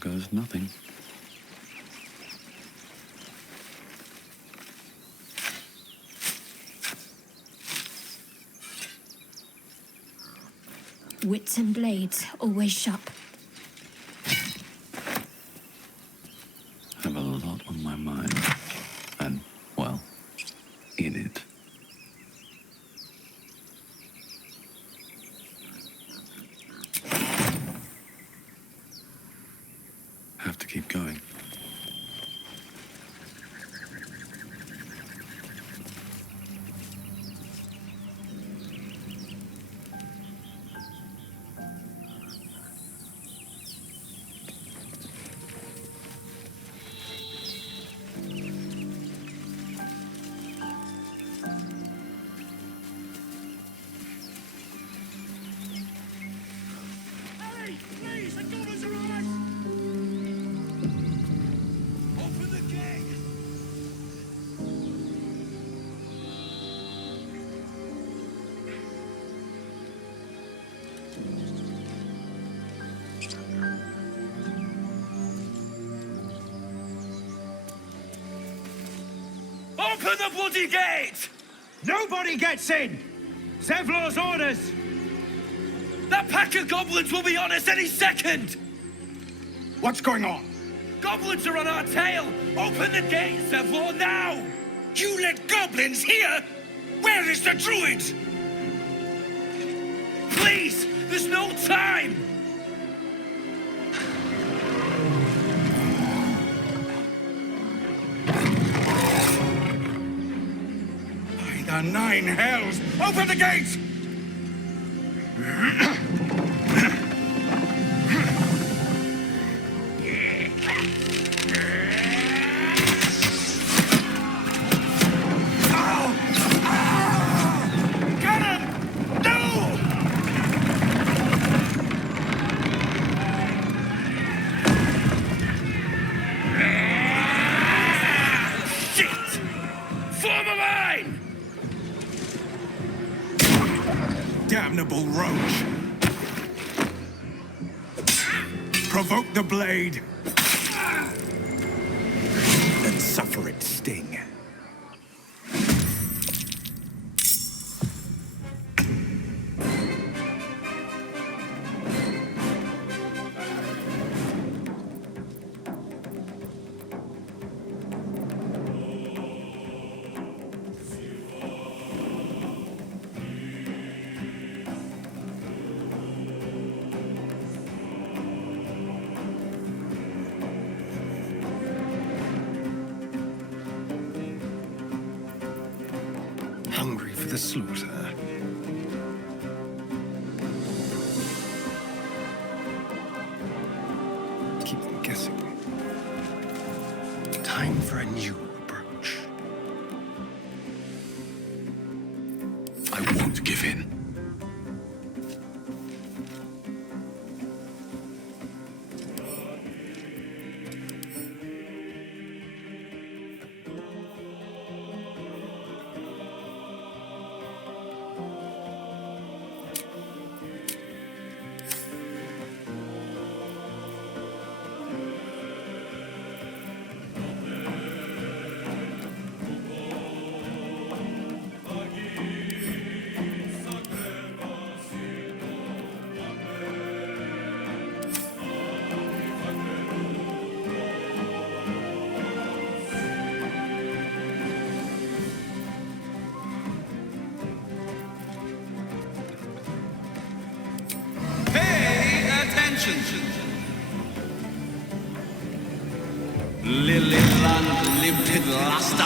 goes nothing. Wits and blades, always sharp. I have a lot on my mind. And, well, in it. Have to keep going. Open the bloody gate! Nobody gets in! Zevlor's orders! That pack of goblins will be on us any second! What's going on? Goblins are on our tail! Open the gate, Zevlor, now! You let goblins here? Where is the druid? Please! There's no time! By the nine hells! Open the gates! Damnable roach! Provoke the blade! And suffer its sting. Hungry for the slaughter. Keep them guessing. Time for a new approach. I won't give in. Lilleland limited luster.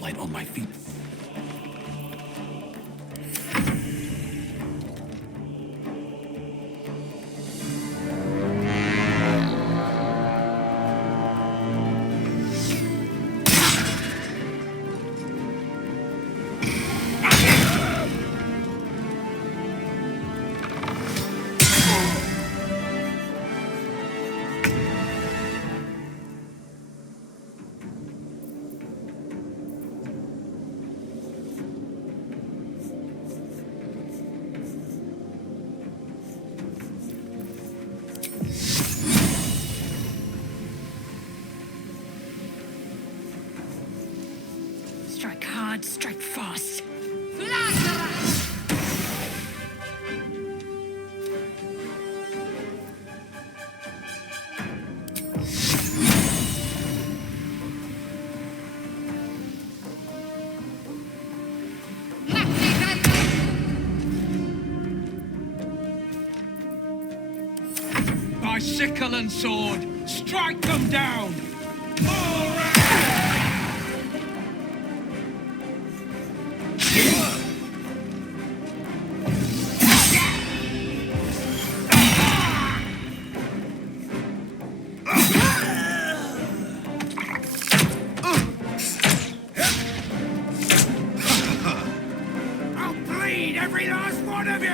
Light on my feet. but strike fast. By sickle and sword, strike them down! I'll bleed every last one of you!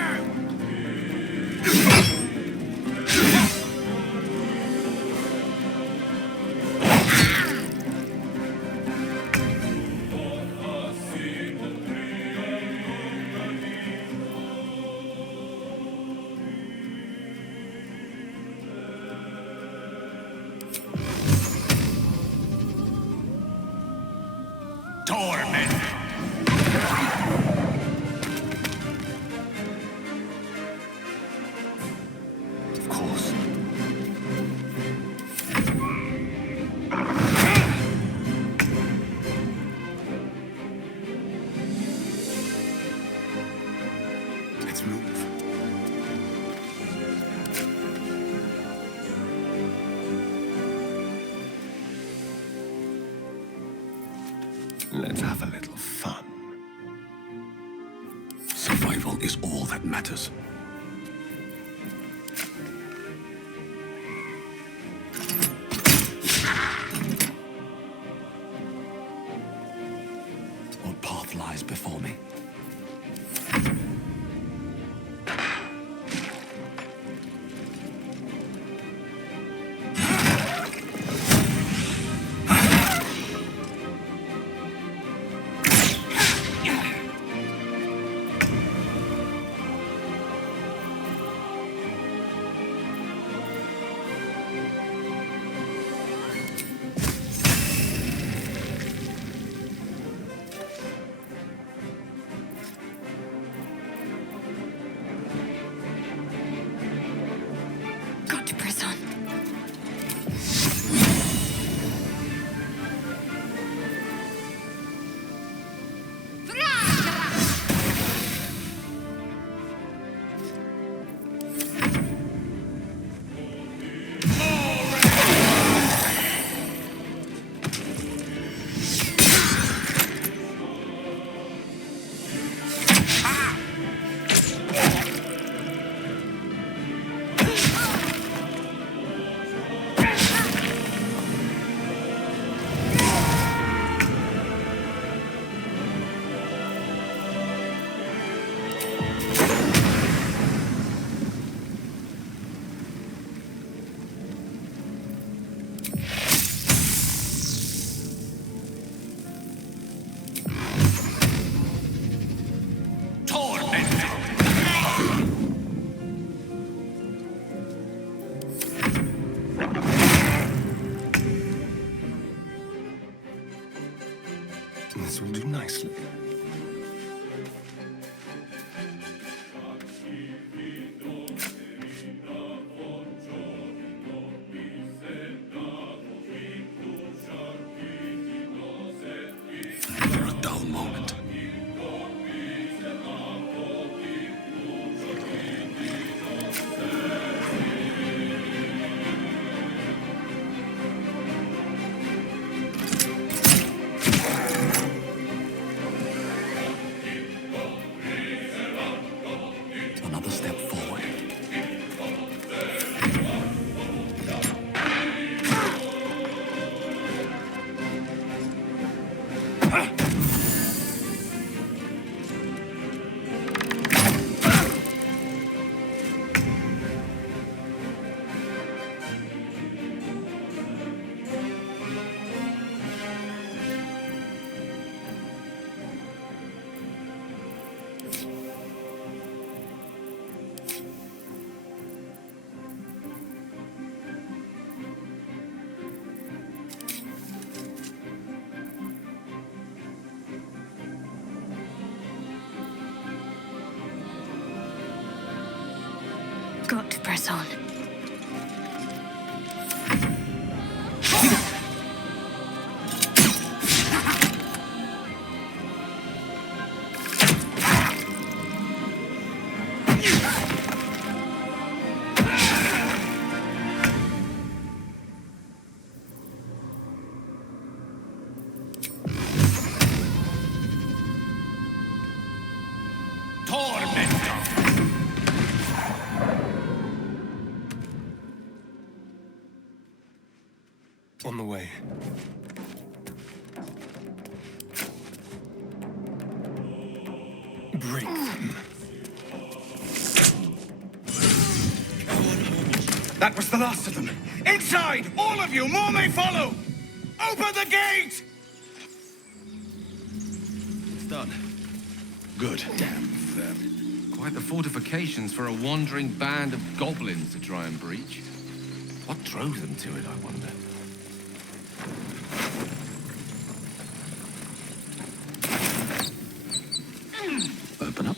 Torment! Of course. Let's move. Let's have a little fun. Survival is all that matters. What path lies before me? Got to press on. This will do nicely. Never a dull moment. goes on. On the way. Break them. That was the last of them. Inside! All of you! More may follow! Open the gate! It's done. Good. Damn them. Quite the fortifications for a wandering band of goblins to try and breach. What drove them to it, I wonder? Open up.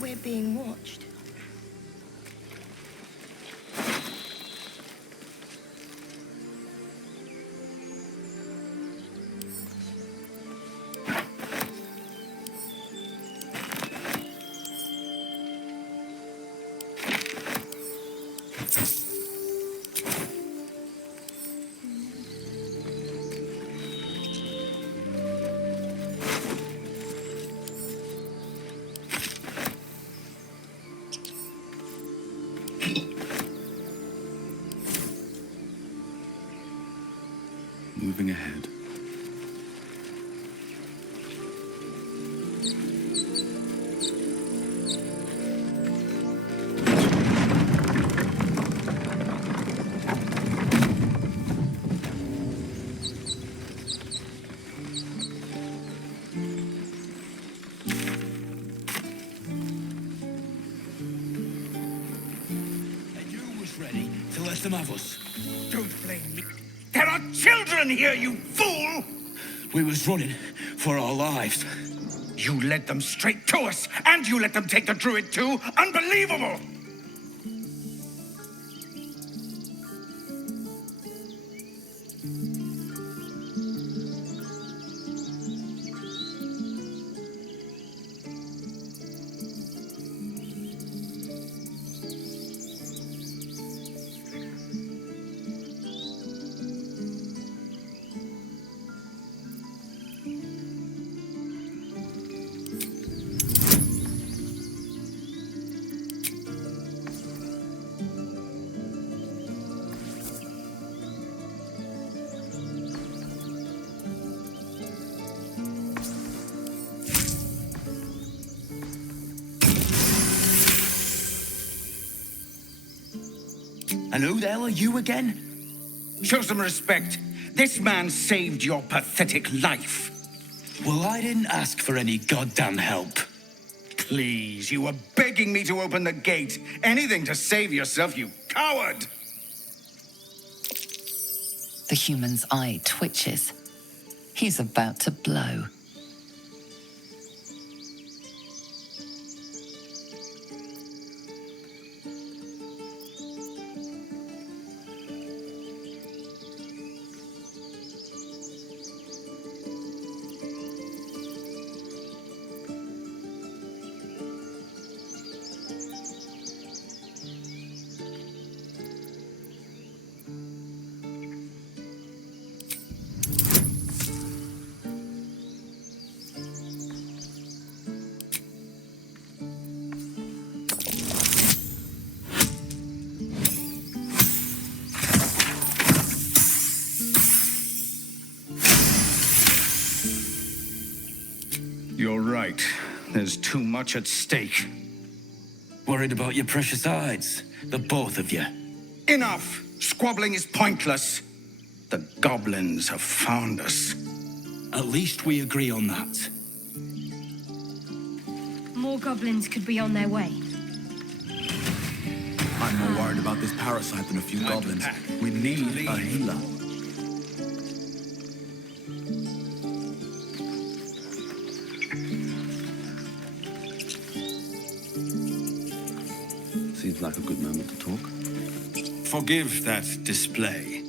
We're being watched. moving ahead. Ready to let them have us. Don't blame me. There are children here, you fool! We was running for our lives. You led them straight to us, and you let them take the druid too? Unbelievable! And who the hell are you again? Show some respect. This man saved your pathetic life. Well, I didn't ask for any goddamn help. Please, you were begging me to open the gate. Anything to save yourself, you coward! The human's eye twitches. He's about to blow. You're right. There's too much at stake. Worried about your precious hides, the both of you. Enough! Squabbling is pointless. The goblins have found us. At least we agree on that. More goblins could be on their way. I'm more worried about this parasite than a few goblins. We need a healer. Seems like a good moment to talk. Forgive that display.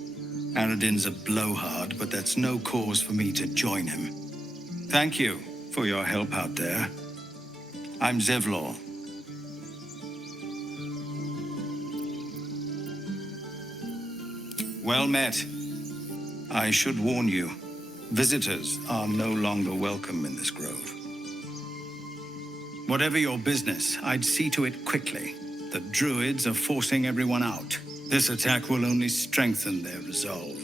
Aradin's a blowhard, but that's no cause for me to join him. Thank you for your help out there. I'm Zevlor. Well met. I should warn you, visitors are no longer welcome in this grove. Whatever your business, I'd see to it quickly. The druids are forcing everyone out. This attack will only strengthen their resolve.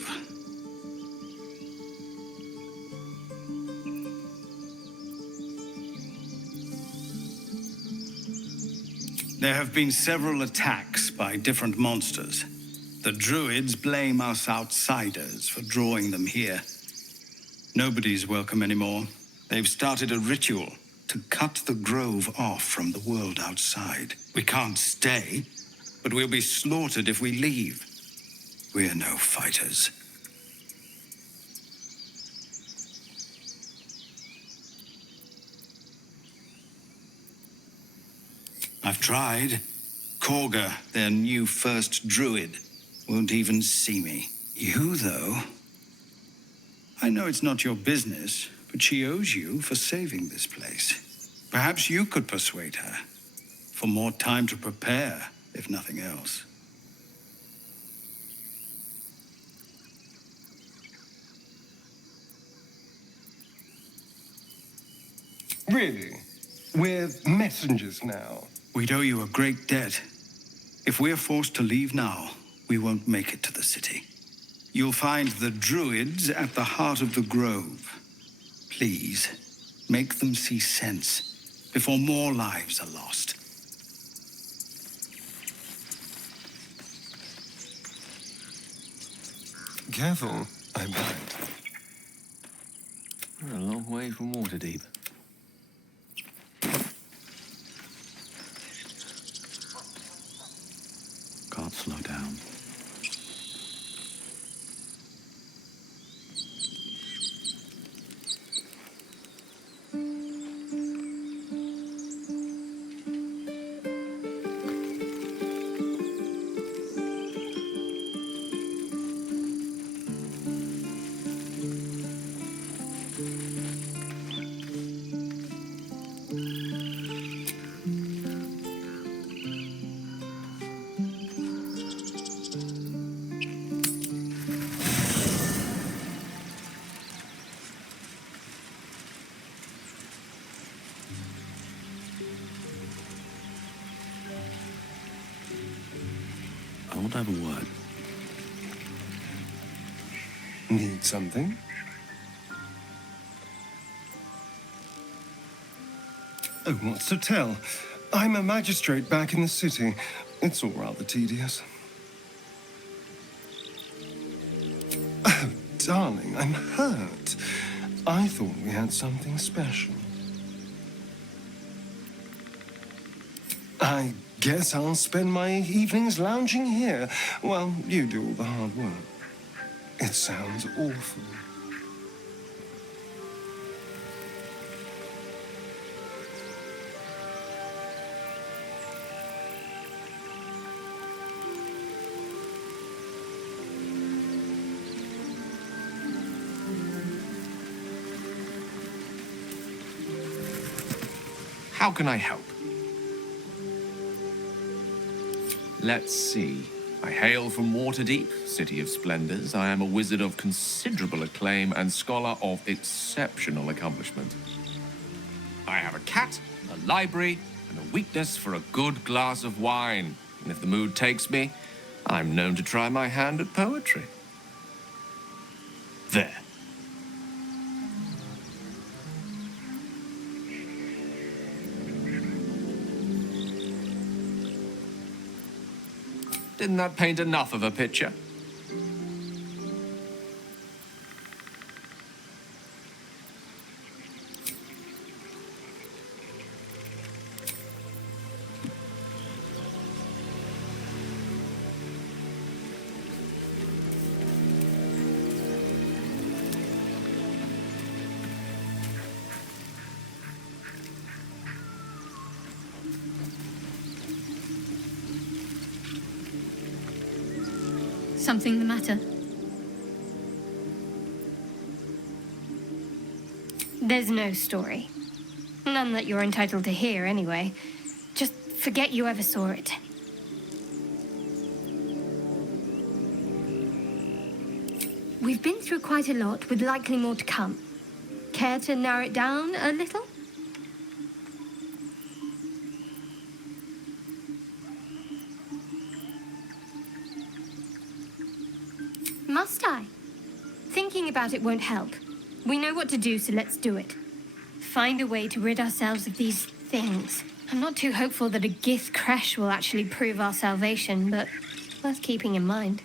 There have been several attacks by different monsters. The druids blame us outsiders for drawing them here. Nobody's welcome anymore. They've started a ritual to cut the grove off from the world outside. We can't stay, but we'll be slaughtered if we leave. We're no fighters. I've tried. Korga, their new first druid, won't even see me. You, though, I know it's not your business, but she owes you for saving this place. Perhaps you could persuade her for more time to prepare, if nothing else. Really? We're messengers now. We'd owe you a great debt. If we're forced to leave now, we won't make it to the city. You'll find the druids at the heart of the grove. Please, make them see sense before more lives are lost. Careful, I bet. We're a long way from Waterdeep. Can't slow down. I want to have a word. Need something? Oh, what's to tell? I'm a magistrate back in the city. It's all rather tedious. Oh, darling, I'm hurt. I thought we had something special. I guess I'll spend my evenings lounging here while you do all the hard work. It sounds awful. How can I help? Let's see. I hail from Waterdeep, city of splendors. I am a wizard of considerable acclaim and scholar of exceptional accomplishment. I have a cat, a library, and a weakness for a good glass of wine. And if the mood takes me, I'm known to try my hand at poetry. There. Didn't that paint enough of a picture? Something the matter? There's no story. None that you're entitled to hear, anyway. Just forget you ever saw it. We've been through quite a lot, with likely more to come. Care to narrow it down a little? Must I? Thinking about it won't help. We know what to do, so let's do it. Find a way to rid ourselves of these things. I'm not too hopeful that a Gith crash will actually prove our salvation, but worth keeping in mind.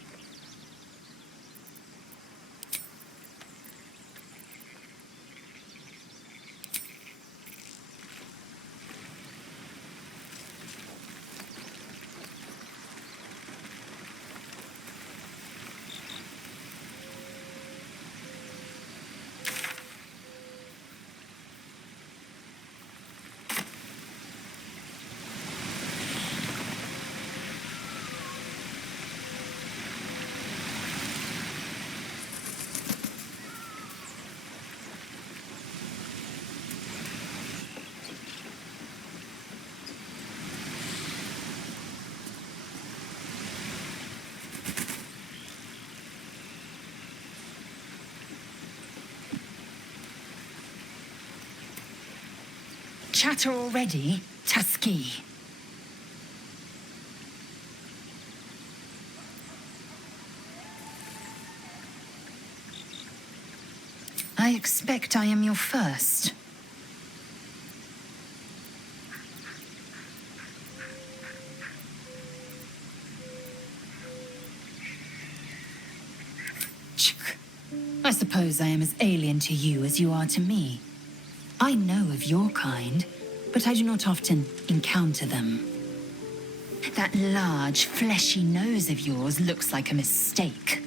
Chatter already, Tusky? I expect I am your first. I suppose I am as alien to you as you are to me. I know of your kind, but I do not often encounter them. That large, fleshy nose of yours looks like a mistake.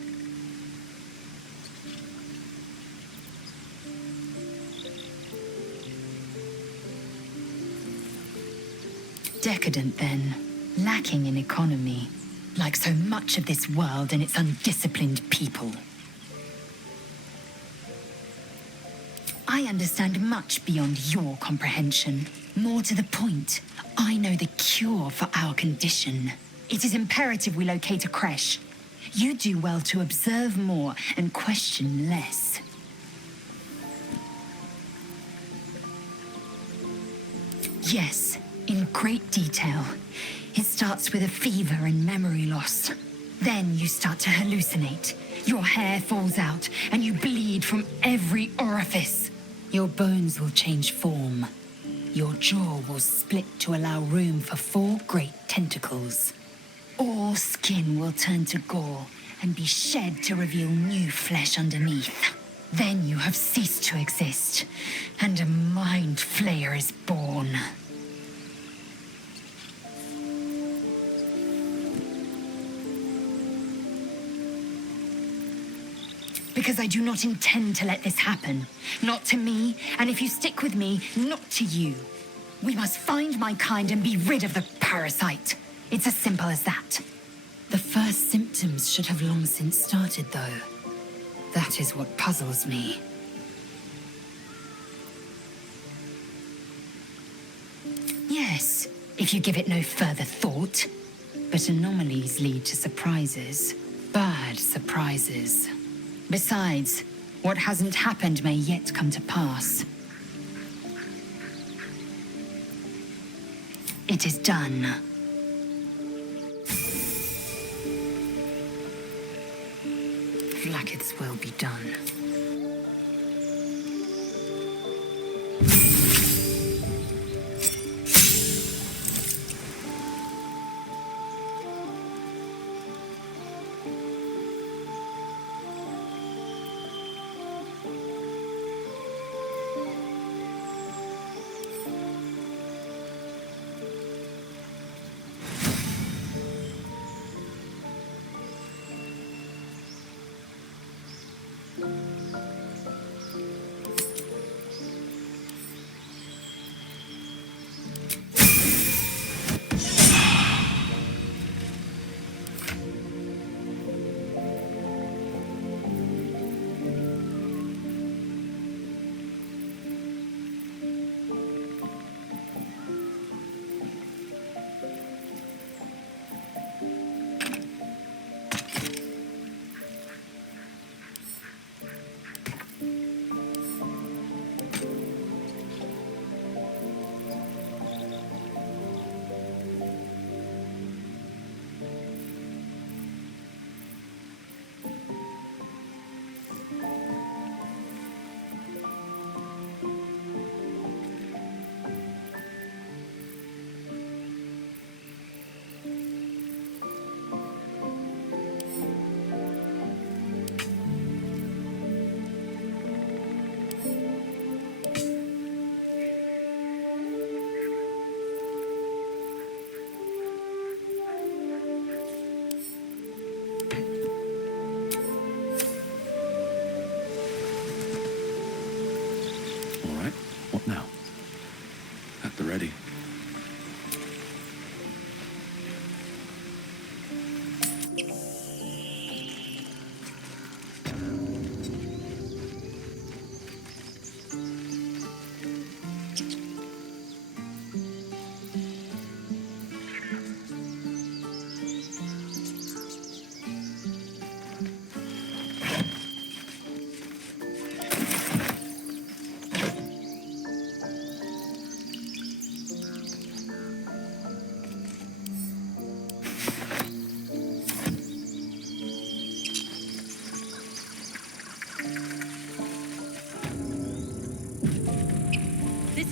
Decadent, then. Lacking in economy. Like so much of this world and its undisciplined people. I understand much beyond your comprehension. More to the point, I know the cure for our condition. It is imperative we locate a creche. You do well to observe more and question less. Yes, in great detail. It starts with a fever and memory loss. Then you start to hallucinate. Your hair falls out and you bleed from every orifice. Your bones will change form. Your jaw will split to allow room for 4 great tentacles. All skin will turn to gore and be shed to reveal new flesh underneath. Then you have ceased to exist, and a mind flayer is born. Because I do not intend to let this happen. Not to me, and if you stick with me, not to you. We must find my kind and be rid of the parasite. It's as simple as that. The first symptoms should have long since started, though. That is what puzzles me. Yes, if you give it no further thought. But anomalies lead to surprises. Bad surprises. Besides, what hasn't happened may yet come to pass. It is done. Blackets will be done.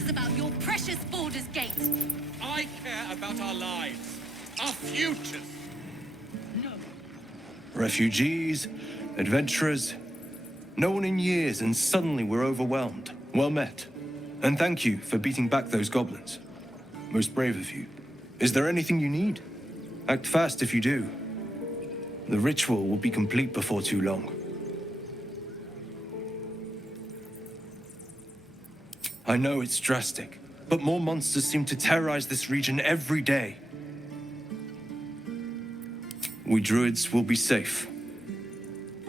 is about your precious Baldur's Gate. I care about our lives, our futures. No. Refugees, adventurers, no one in years, and suddenly we're overwhelmed. Well met. And thank you for beating back those goblins. Most brave of you. Is there anything you need? Act fast if you do. The ritual will be complete before too long. I know it's drastic, but more monsters seem to terrorize this region every day. We druids will be safe.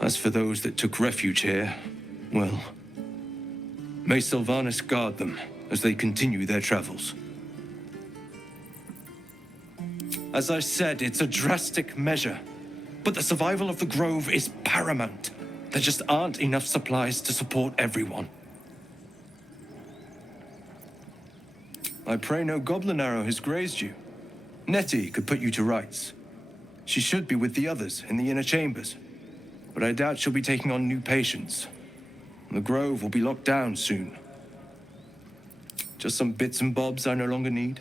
As for those that took refuge here, well, may Sylvanas guard them as they continue their travels. As I said, it's a drastic measure, but the survival of the Grove is paramount. There just aren't enough supplies to support everyone. I pray no goblin arrow has grazed you. Nettie could put you to rights. She should be with the others in the inner chambers, but I doubt she'll be taking on new patients. The Grove will be locked down soon. Just some bits and bobs I no longer need.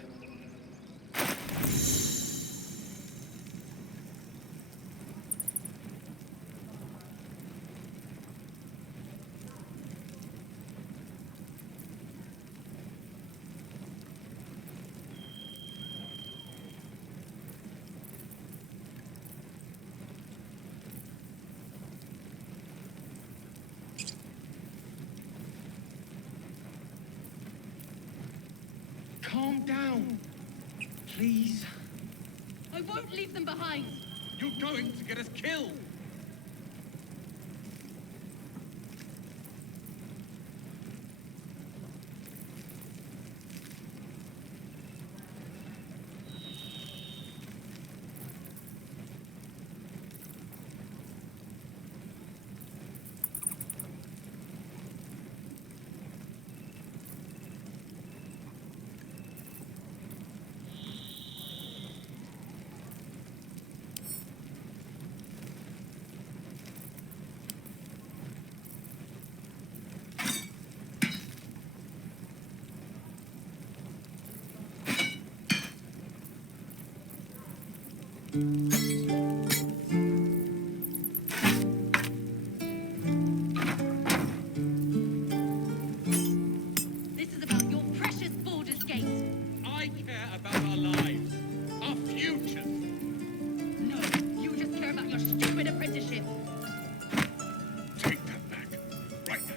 Calm down, please. I won't leave them behind. You're going to get us killed. This is about your precious Baldur's Gate. I care about our lives, our futures. No, you just care about your stupid apprenticeship. Take that back, right now.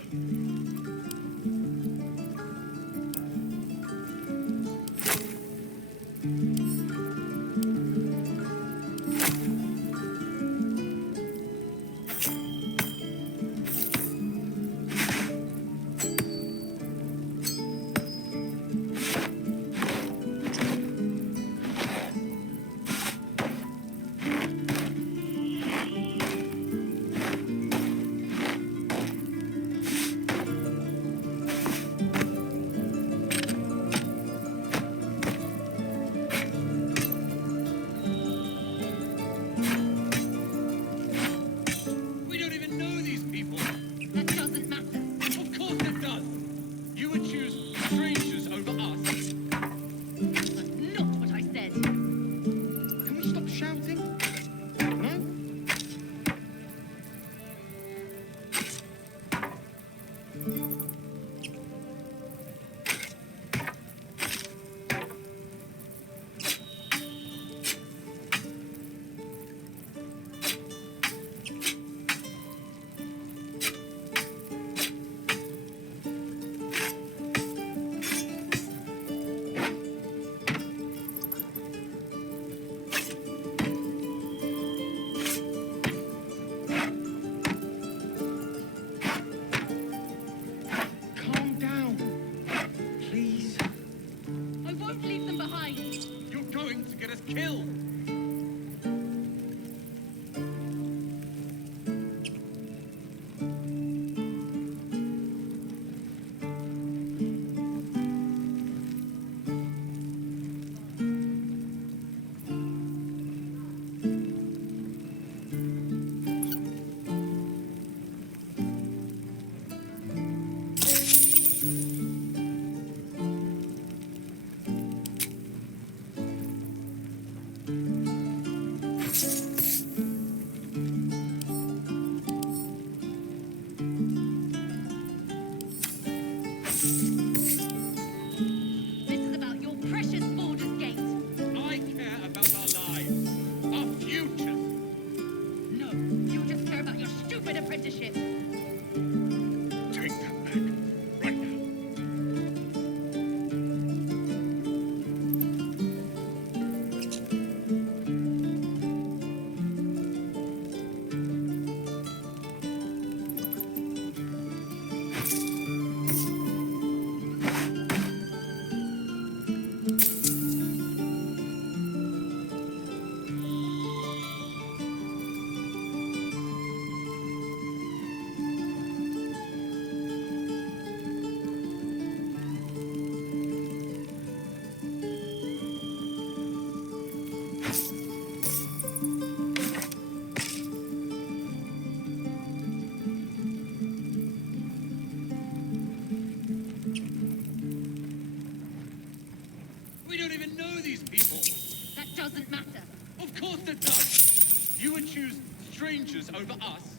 strangers over us?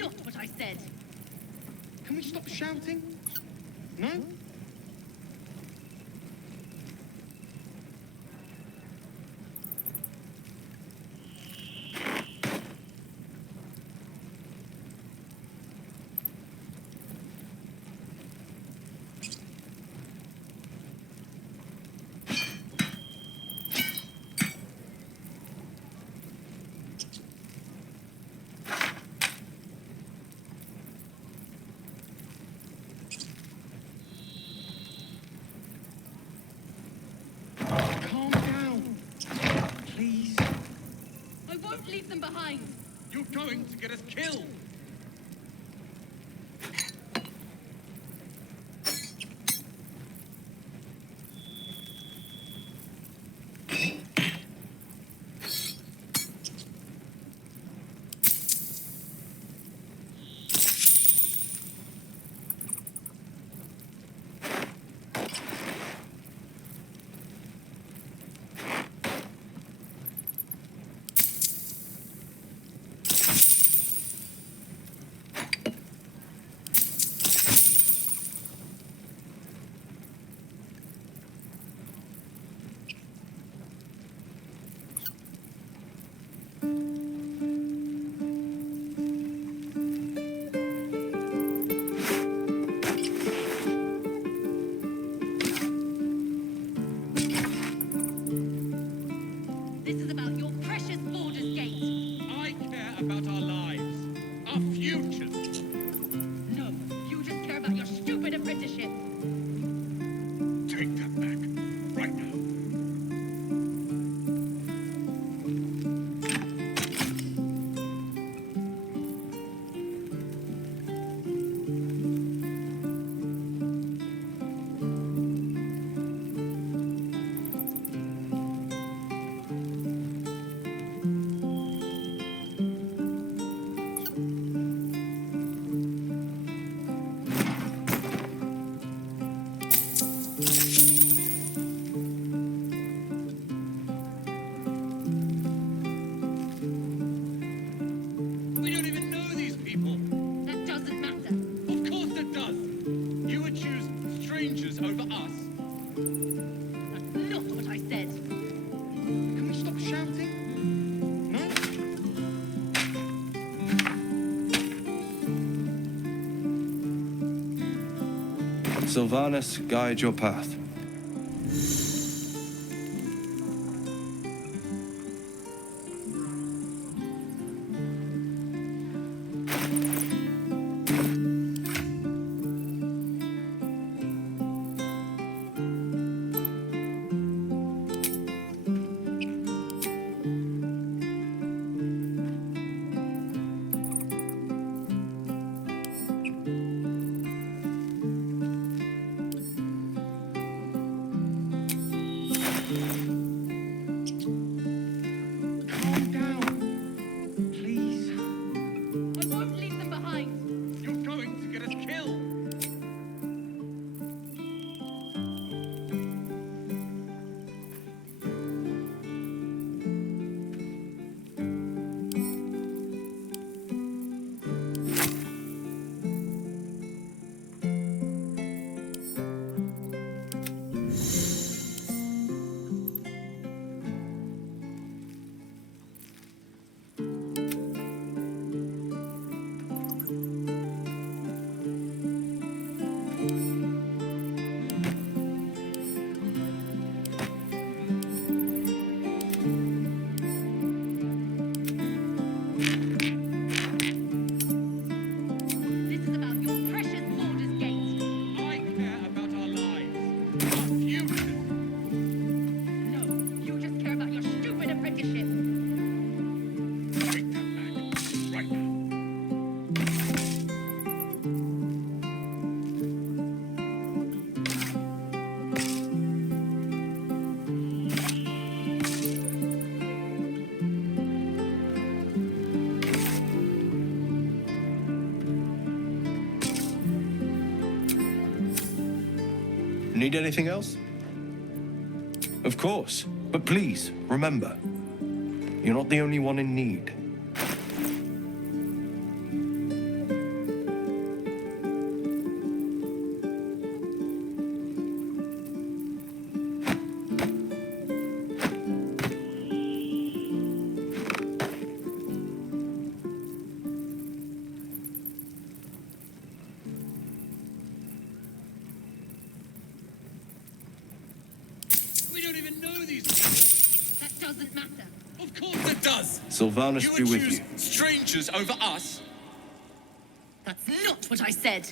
Not what I said. Can we stop shouting? No? Calm down. Please. I won't leave them behind. You're going to get us killed! This is about your precious Baldur's Gate. I care about our lives, our futures. No, you just care about your stupid apprenticeship. Take that back, right now. We don't even know these people. That doesn't matter. Of course it does. You would choose strangers over us. Not what I said. Can we stop shouting? No? Sylvanus, guide your path. Calm down. Please. I won't leave them behind. You're going to get us killed. This is about your precious Baldur's Gate. I care about our lives, our futures. No, you just care about your stupid apprenticeship. Take that back, right now. Need anything else? Of course, but please, remember, you're not the only one in need. doesn't matter. Of course it does! Sylvanus You be would with choose you. strangers over us? That's not what I said.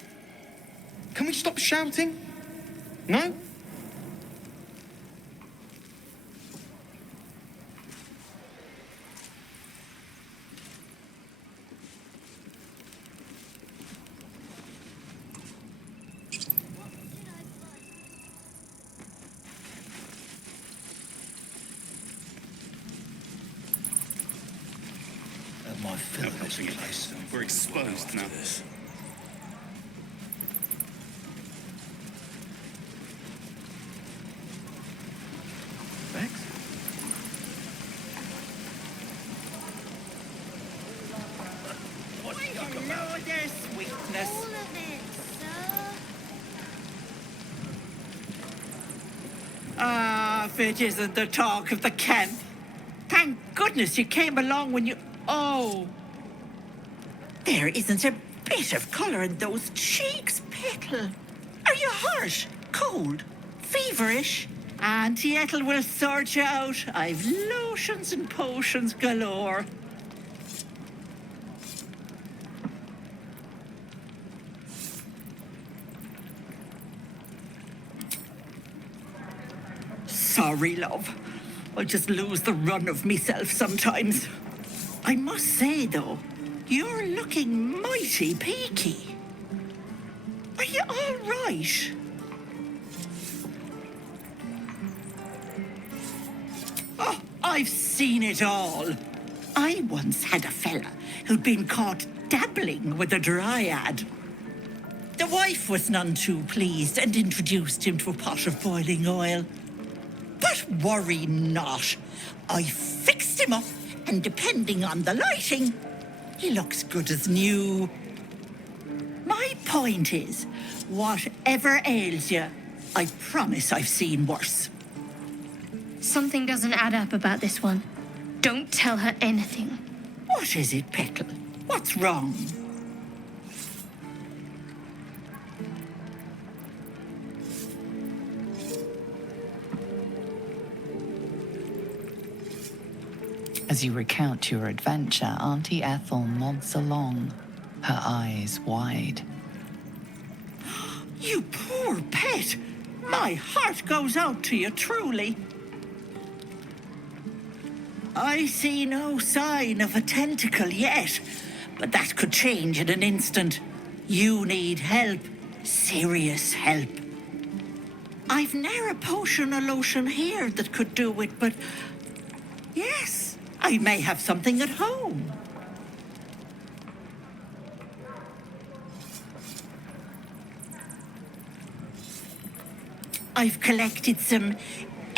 Can we stop shouting? No? My filthy place. We're exposed now. Max? Hello there, sweetness. All of it, sir. Ah, if it isn't the talk of the camp. Thank goodness you came along when you... Oh. There isn't a bit of colour in those cheeks, Petal. Are you hurt? Cold? Feverish? Auntie Ethel will sort you out. I've lotions and potions galore. Sorry, love. I just lose the run of myself sometimes. I must say, though, you're looking mighty peaky. Are you all right? Oh, I've seen it all. I once had a fella who'd been caught dabbling with a dryad. The wife was none too pleased and introduced him to a pot of boiling oil. But worry not. I fixed him up, and depending on the lighting, he looks good as new. My point is, whatever ails you, I promise I've seen worse. Something doesn't add up about this one. Don't tell her anything. What is it, Petal? What's wrong? As you recount your adventure, Auntie Ethel nods along, her eyes wide. You poor pet! My heart goes out to you, truly. I see no sign of a tentacle yet, but that could change in an instant. You need help. Serious help. I've ne'er a potion or lotion here that could do it, but... yes, I may have something at home. I've collected some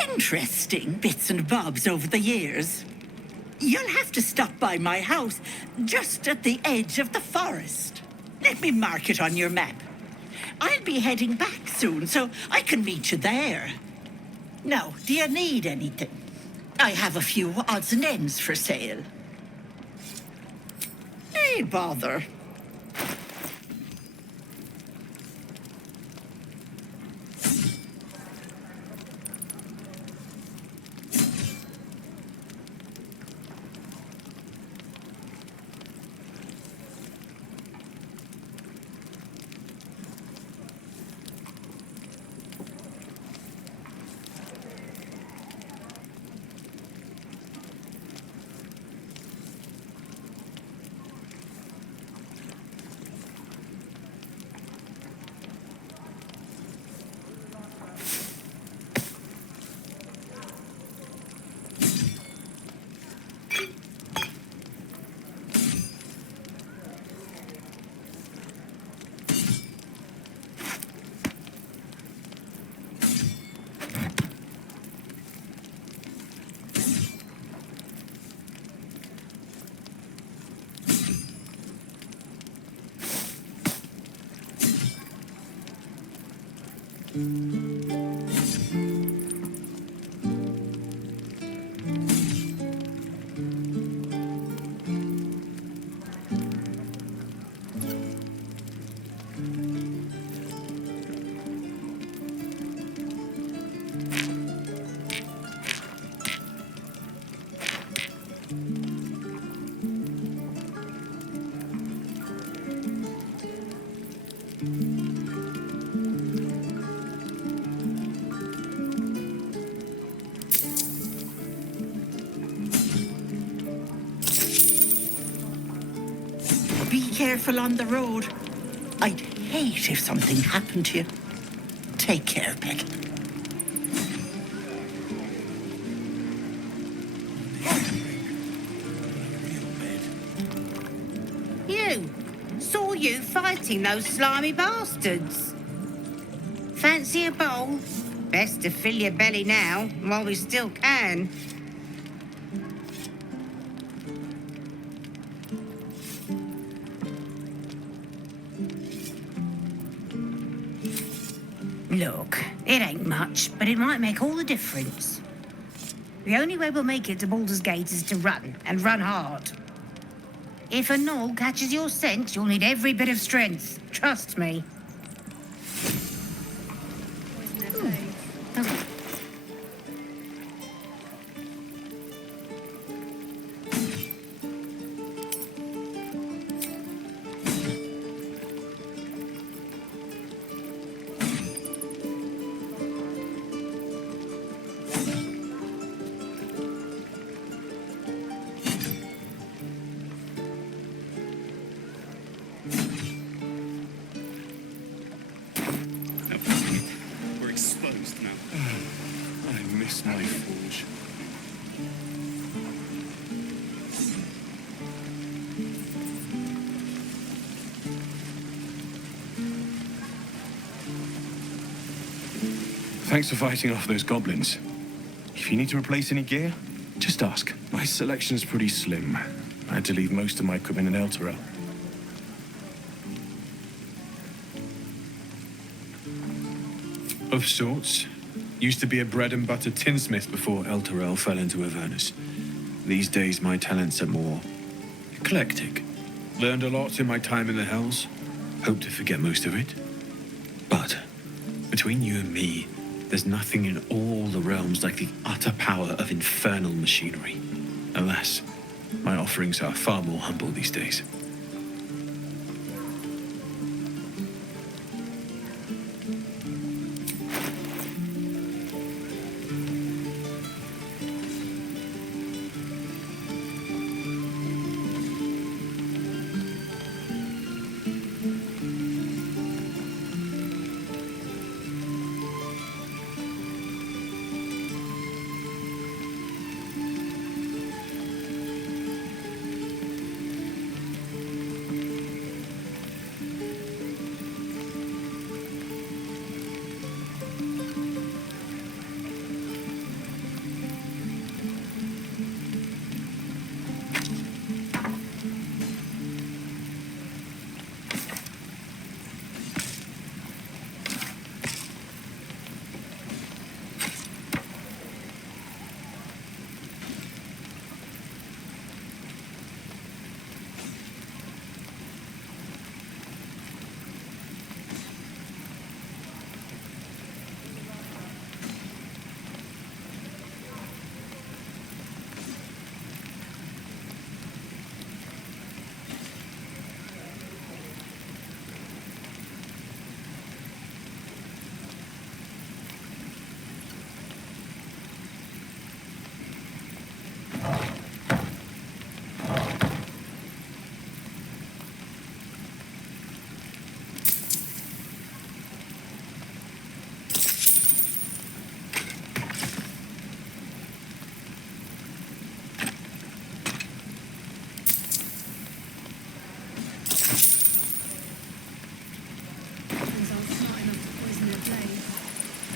interesting bits and bobs over the years. You'll have to stop by my house, just at the edge of the forest. Let me mark it on your map. I'll be heading back soon, so I can meet you there. Now, do you need anything? I have a few odds and ends for sale. Hey, bother. careful on the road. I'd hate if something happened to you. Take care, pet. You! Saw you fighting those slimy bastards. Fancy a bowl? Best to fill your belly now, while we still can. Look, it ain't much, but it might make all the difference. The only way we'll make it to Baldur's Gate is to run, and run hard. If a gnoll catches your scent, you'll need every bit of strength. Trust me. We're exposed now. I miss my forge. Thanks for fighting off those goblins. If you need to replace any gear, just ask. My selection's pretty slim. I had to leave most of my equipment in Elturel. Of sorts. Used to be a bread and butter tinsmith before Elturel fell into Avernus. These days my talents are more eclectic. Learned a lot in my time in the Hells. Hope to forget most of it. But between you and me, there's nothing in all the realms like the utter power of infernal machinery. Alas, my offerings are far more humble these days.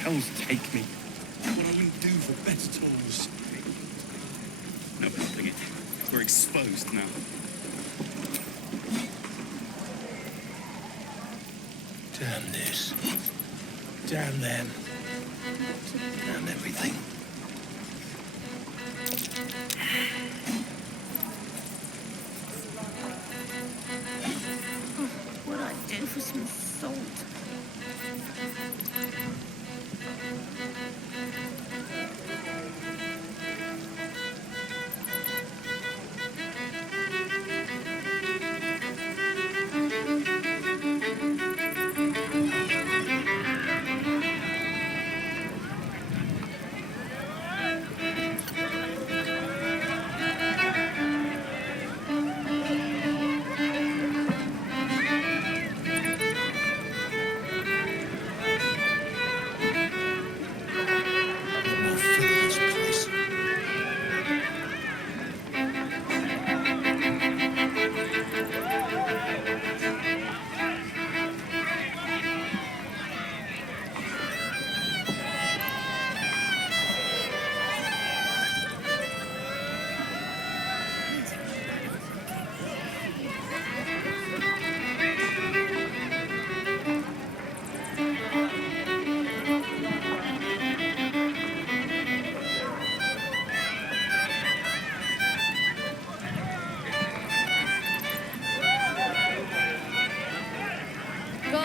Hells take me. What I wouldn't do for better tools. No helping it. We're exposed now. Damn this. Damn them. Damn everything. What I'd do for some salt.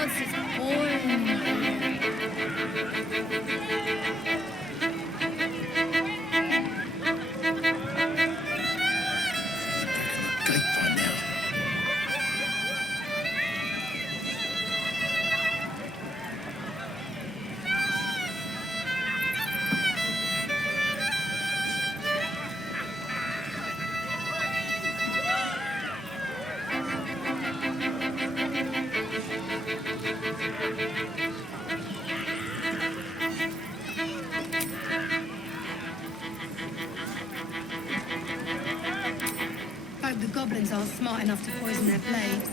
else is boring. Hope the goblins aren't smart enough to poison their blades.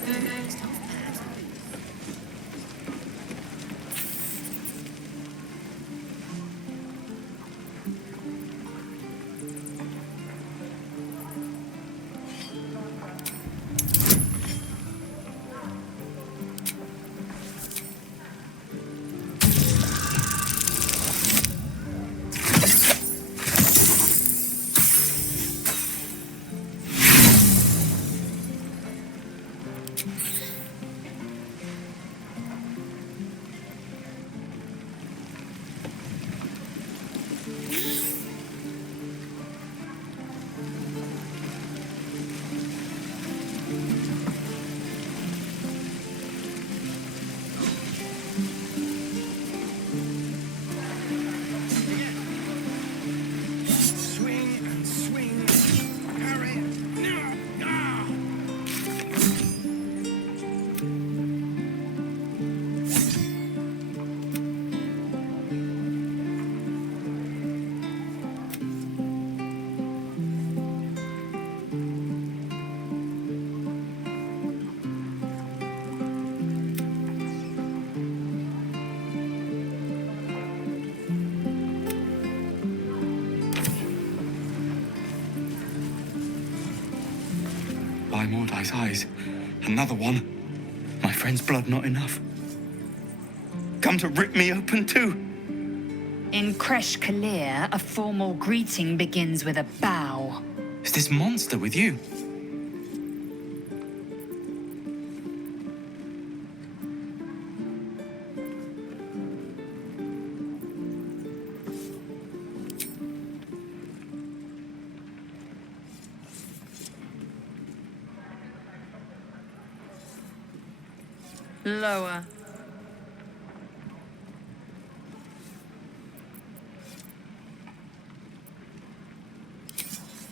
By Mordai's eyes, another one. My friend's blood not enough. Come to rip me open too. In Kresh Kalir, a formal greeting begins with a bow. Is this monster with you? Lower.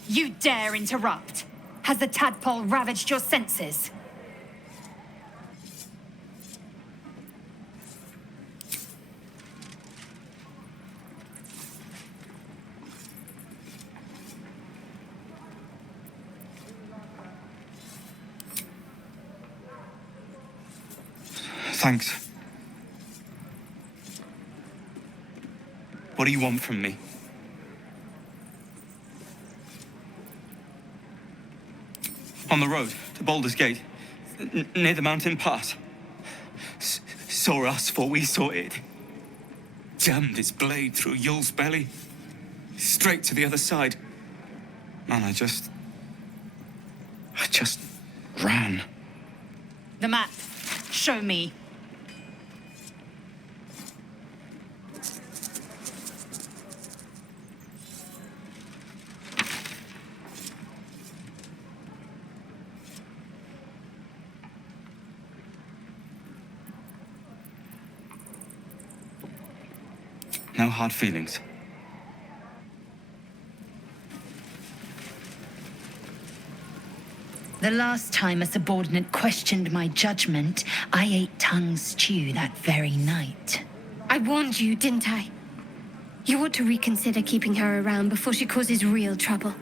You dare interrupt? Has the tadpole ravaged your senses? Thanks. What do you want from me? On the road to Baldur's Gate, near the mountain pass. Saw us for we saw it. Jammed its blade through Yul's belly, straight to the other side. Man, I just ran. The map. Show me. No hard feelings. The last time a subordinate questioned my judgment, I ate tongue stew that very night. I warned you, didn't I? You ought to reconsider keeping her around before she causes real trouble.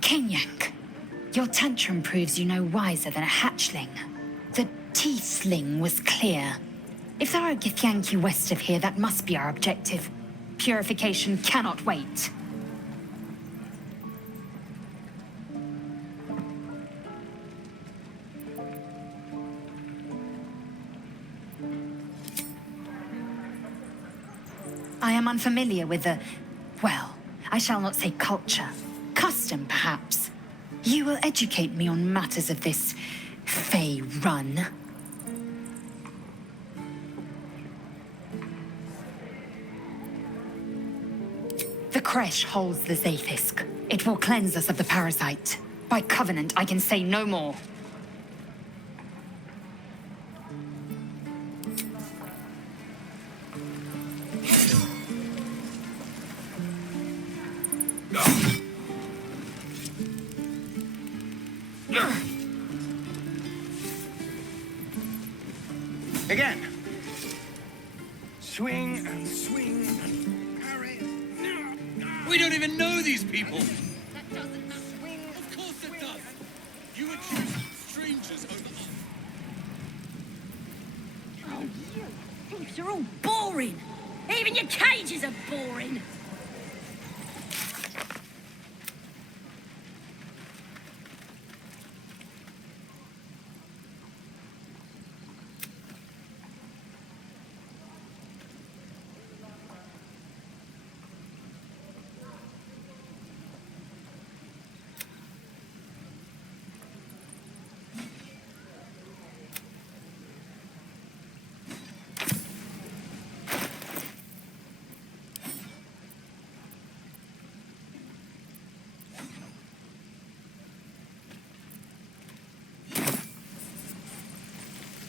Kenyak, your tantrum proves you no wiser than a hatchling. The teethling was clear. If there are Githyanki west of here, that must be our objective. Purification cannot wait. I am unfamiliar with the... well, I shall not say culture. Custom, perhaps. You will educate me on matters of this Fey run. The creche holds the Zafisk. It will cleanse us of the parasite. By covenant, I can say no more. Again. Swing and swing and parry. We don't even know these people. That doesn't swing. Of course it does. You accuse strangers over us. Oh, you thieves are all boring. Even your cages are boring.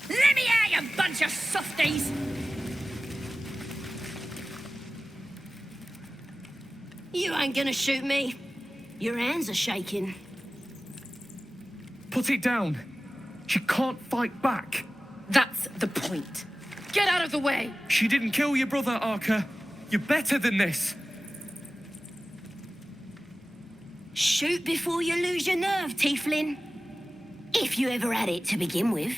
Let me out, you bunch of softies! You ain't gonna shoot me. Your hands are shaking. Put it down. She can't fight back. That's the point. Get out of the way! She didn't kill your brother, Arca. You're better than this. Shoot before you lose your nerve, Tiefling. If you ever had it to begin with.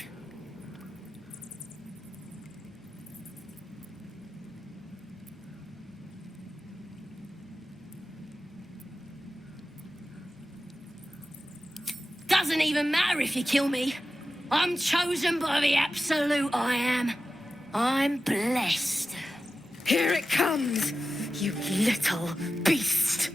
Doesn't even matter if you kill me. I'm chosen by the absolute I am. I'm blessed. Here it comes, you little beast.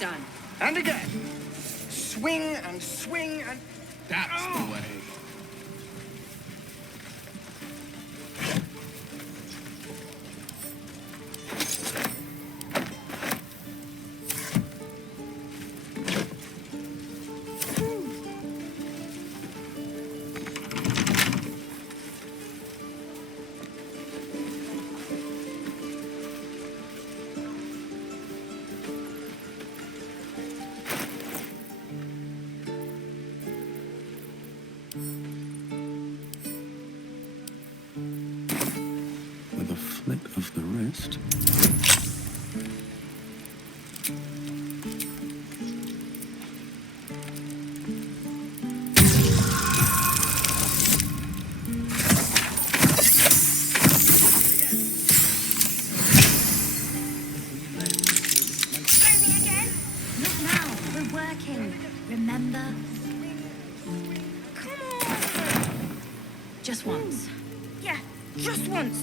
Done. And again. Swing and swing and... That's the way. With a flick of the wrist. Not now. We're working. Remember? Just once. Yeah, just once.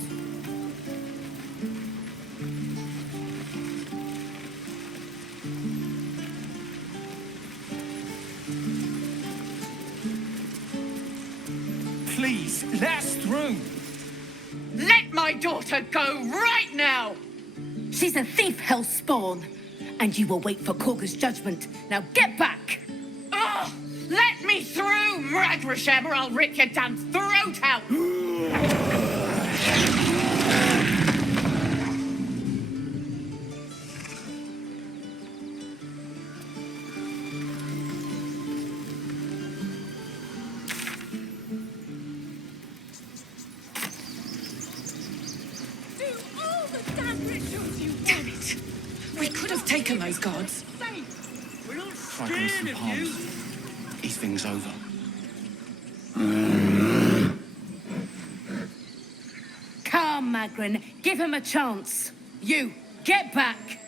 Please, let us through. Let my daughter go right now! She's a thief, hellspawn, and you will wait for Korga's judgment. Now get back! Oh, let me through, Mragrasham, or I'll rip your damn throat out! Damn it! We could have taken those guards. Fragments from palms. These things over. Come, Magrin, give him a chance. You, get back!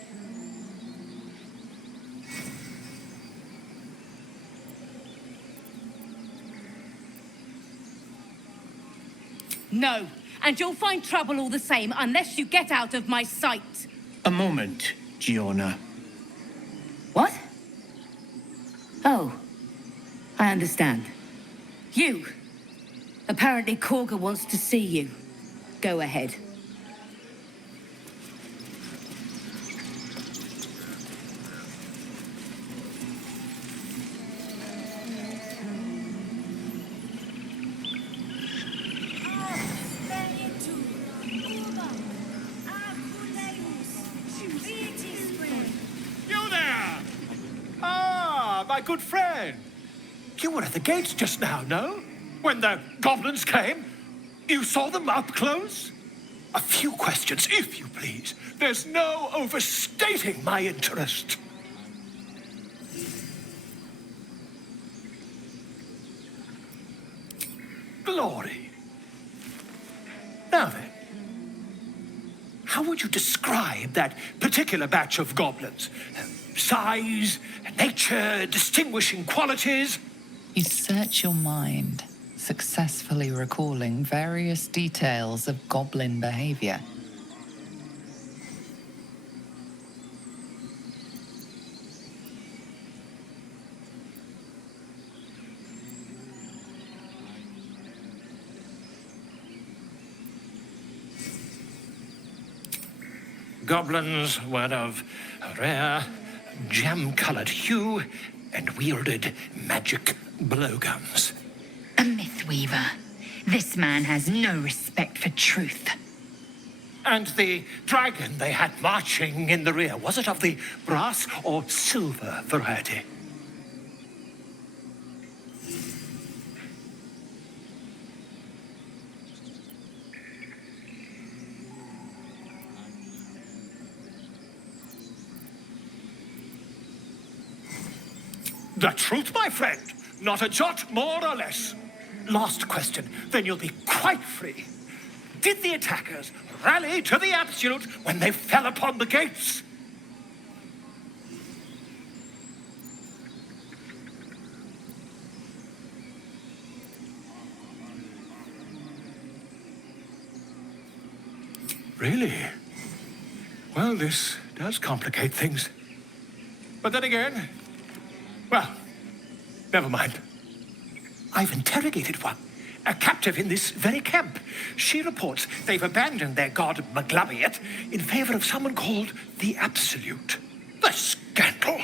No, and you'll find trouble all the same unless you get out of my sight. A moment, Giona. What? Oh, I understand. You. Apparently Korga wants to see you. Go ahead. You there! Ah, my good friend. You were at the gates just now, no? When the goblins came? You saw them up close? A few questions, if you please. There's no overstating my interest. Glory. Now then, how would you describe that particular batch of goblins? Size, nature, distinguishing qualities? You search your mind, successfully recalling various details of goblin behavior. Goblins were of a rare, jam-colored hue and wielded magic blowguns. A mythweaver. This man has no respect for truth. And the dragon they had marching in the rear, was it of the brass or silver variety? The truth, my friend. Not a jot more or less. Last question, then you'll be quite free. Did the attackers rally to the absolute when they fell upon the gates? Really? Well, this does complicate things. But then again, well, never mind. I've interrogated one, a captive in this very camp. She reports they've abandoned their god Maglabiet in favor of someone called the Absolute. The scandal!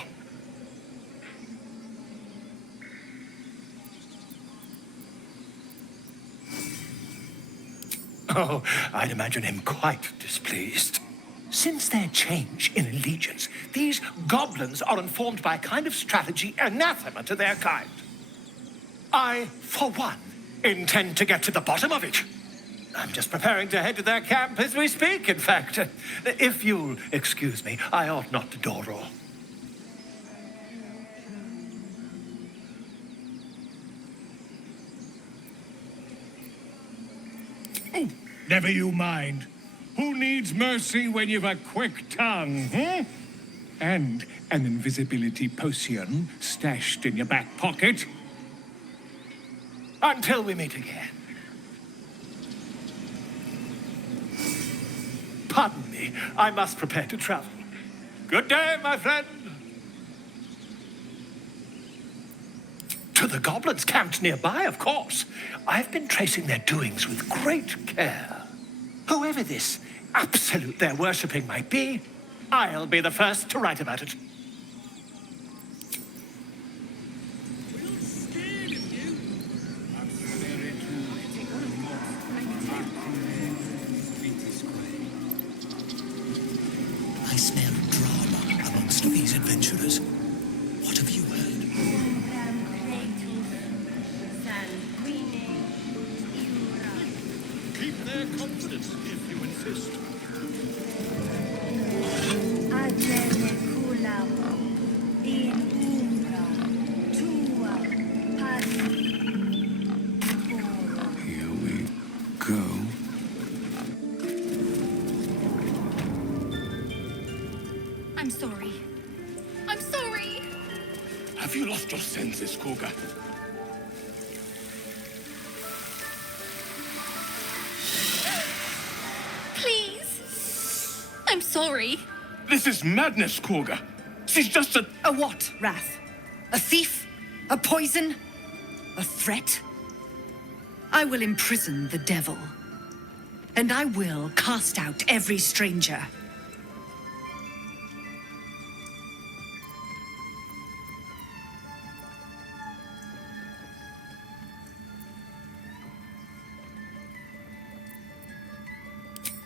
Oh, I'd imagine him quite displeased. Since their change in allegiance, these goblins are informed by a kind of strategy anathema to their kind. I, for one, intend to get to the bottom of it. I'm just preparing to head to their camp as we speak, in fact. If you'll excuse me, I ought not to door roll. Never you mind. Who needs mercy when you've a quick tongue, hmm? And an invisibility potion stashed in your back pocket? Until we meet again. Pardon me, I must prepare to travel. Good day, my friend. To the the goblins camped nearby, of course. I've been tracing their doings with great care. Whoever this absolute they're worshipping might be, I'll be the first to write about it. I smell drama amongst these adventurers. What have you heard? Keep their confidence if you insist. Here we go. I'm sorry. I'm sorry. Have you lost your senses, Cougar? Please. I'm sorry. This is madness, Cougar. She's just a... A what, Wrath? A thief? A poison? A threat? I will imprison the devil. And I will cast out every stranger.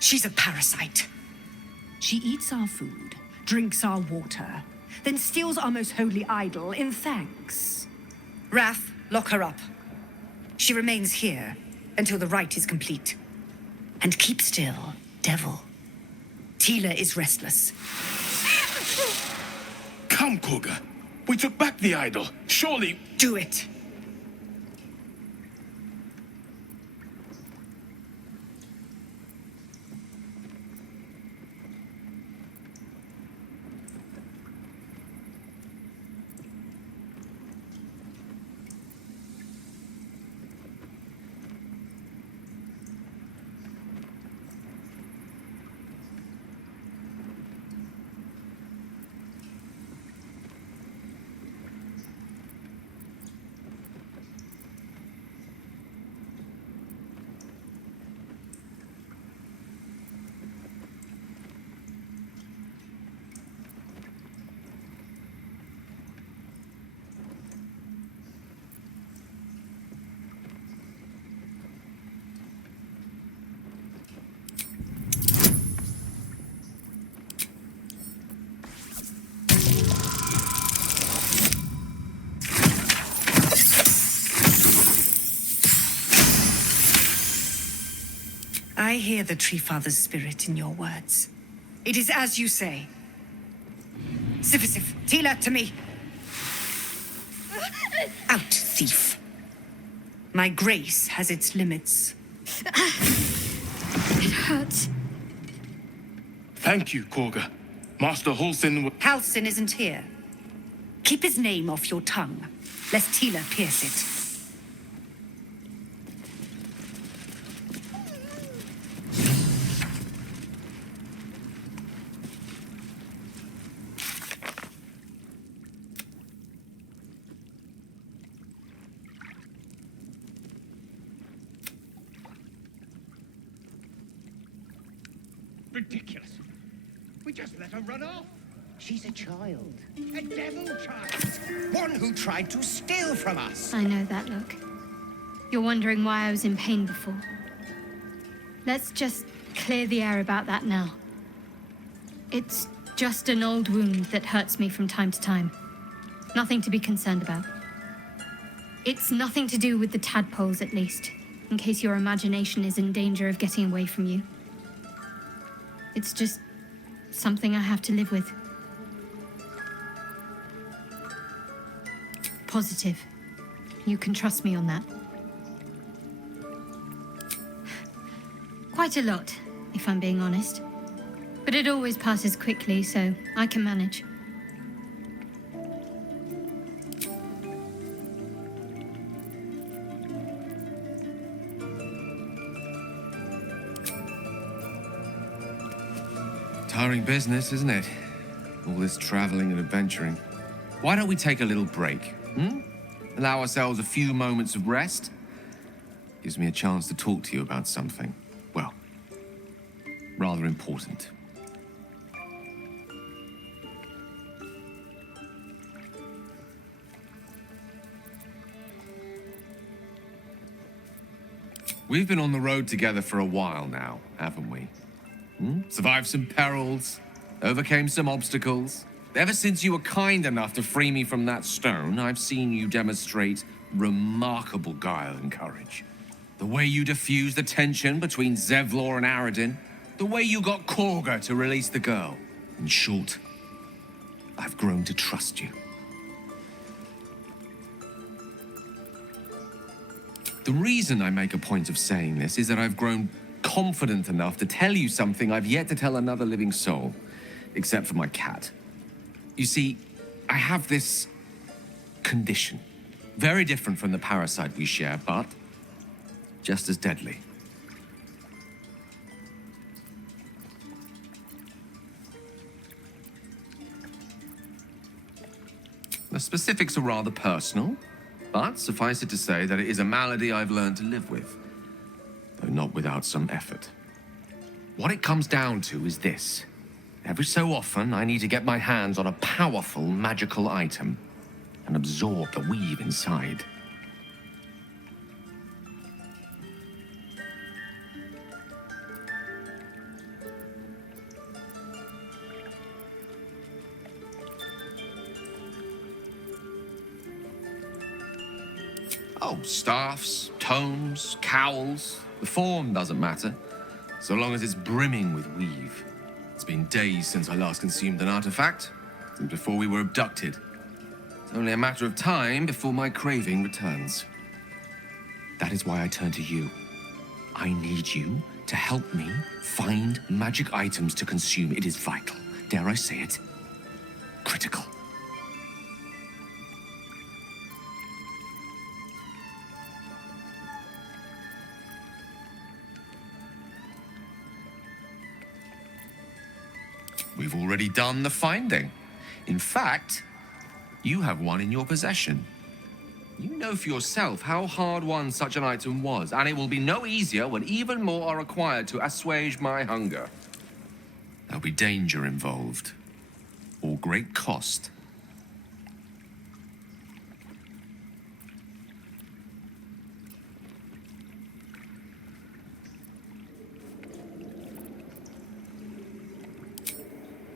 She's a parasite. She eats our food, drinks our water, then steals our most holy idol in thanks. Wrath, lock her up. She remains here until the rite is complete. And keep still, devil. Tila is restless. Come, Cougar. We took back the idol. Surely... Do it. I hear the Tree Father's spirit in your words. It is as you say. Sif, Tila, to me. Out, thief. My grace has its limits. It hurts. Thank you, Cougar. Master Halsin... Halsin isn't here. Keep his name off your tongue, lest Tila pierce it. Ridiculous. We just let her run off. She's a child. A devil child. One who tried to steal from us. I know that look. You're wondering why I was in pain before. Let's just clear the air about that now. It's just an old wound that hurts me from time to time. Nothing to be concerned about. It's nothing to do with the tadpoles, at least, in case your imagination is in danger of getting away from you. It's just something I have to live with. Positive. You can trust me on that. Quite a lot, if I'm being honest. But it always passes quickly, so I can manage. Tiring business, isn't it? All this traveling and adventuring. Why don't we take a little break? allow ourselves a few moments of rest. Gives me a chance to talk to you about something, well, rather important. We've been on the road together for a while now, haven't we? Survived some perils, overcame some obstacles. Ever since you were kind enough to free me from that stone, I've seen you demonstrate remarkable guile and courage. The way you diffused the tension between Zevlor and Aradin, the way you got Korga to release the girl. In short, I've grown to trust you. The reason I make a point of saying this is that I've grown confident enough to tell you something I've yet to tell another living soul, except for my cat. You see, I have this condition, very different from the parasite we share, but just as deadly. The specifics are rather personal, but suffice it to say that it is a malady I've learned to live with, though not without some effort. What it comes down to is this. Every so often, I need to get my hands on a powerful magical item and absorb the weave inside. Oh, staffs, tomes, cowls. The form doesn't matter, so long as it's brimming with weave. It's been days since I last consumed an artifact, since before we were abducted. It's only a matter of time before my craving returns. That is why I turn to you. I need you to help me find magic items to consume. It is vital. Dare I say it? Critical. We've already done the finding. In fact, you have one in your possession. You know for yourself how hard-won such an item was, and it will be no easier when even more are required to assuage my hunger. There'll be danger involved, or great cost.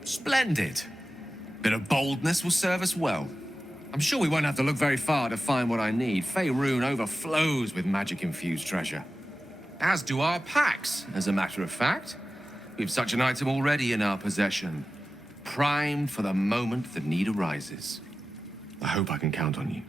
Splendid. Bit of boldness will serve us well. I'm sure we won't have to look very far to find what I need. Faerun overflows with magic-infused treasure. As do our packs, as a matter of fact. We've such an item already in our possession. Primed for the moment the need arises. I hope I can count on you.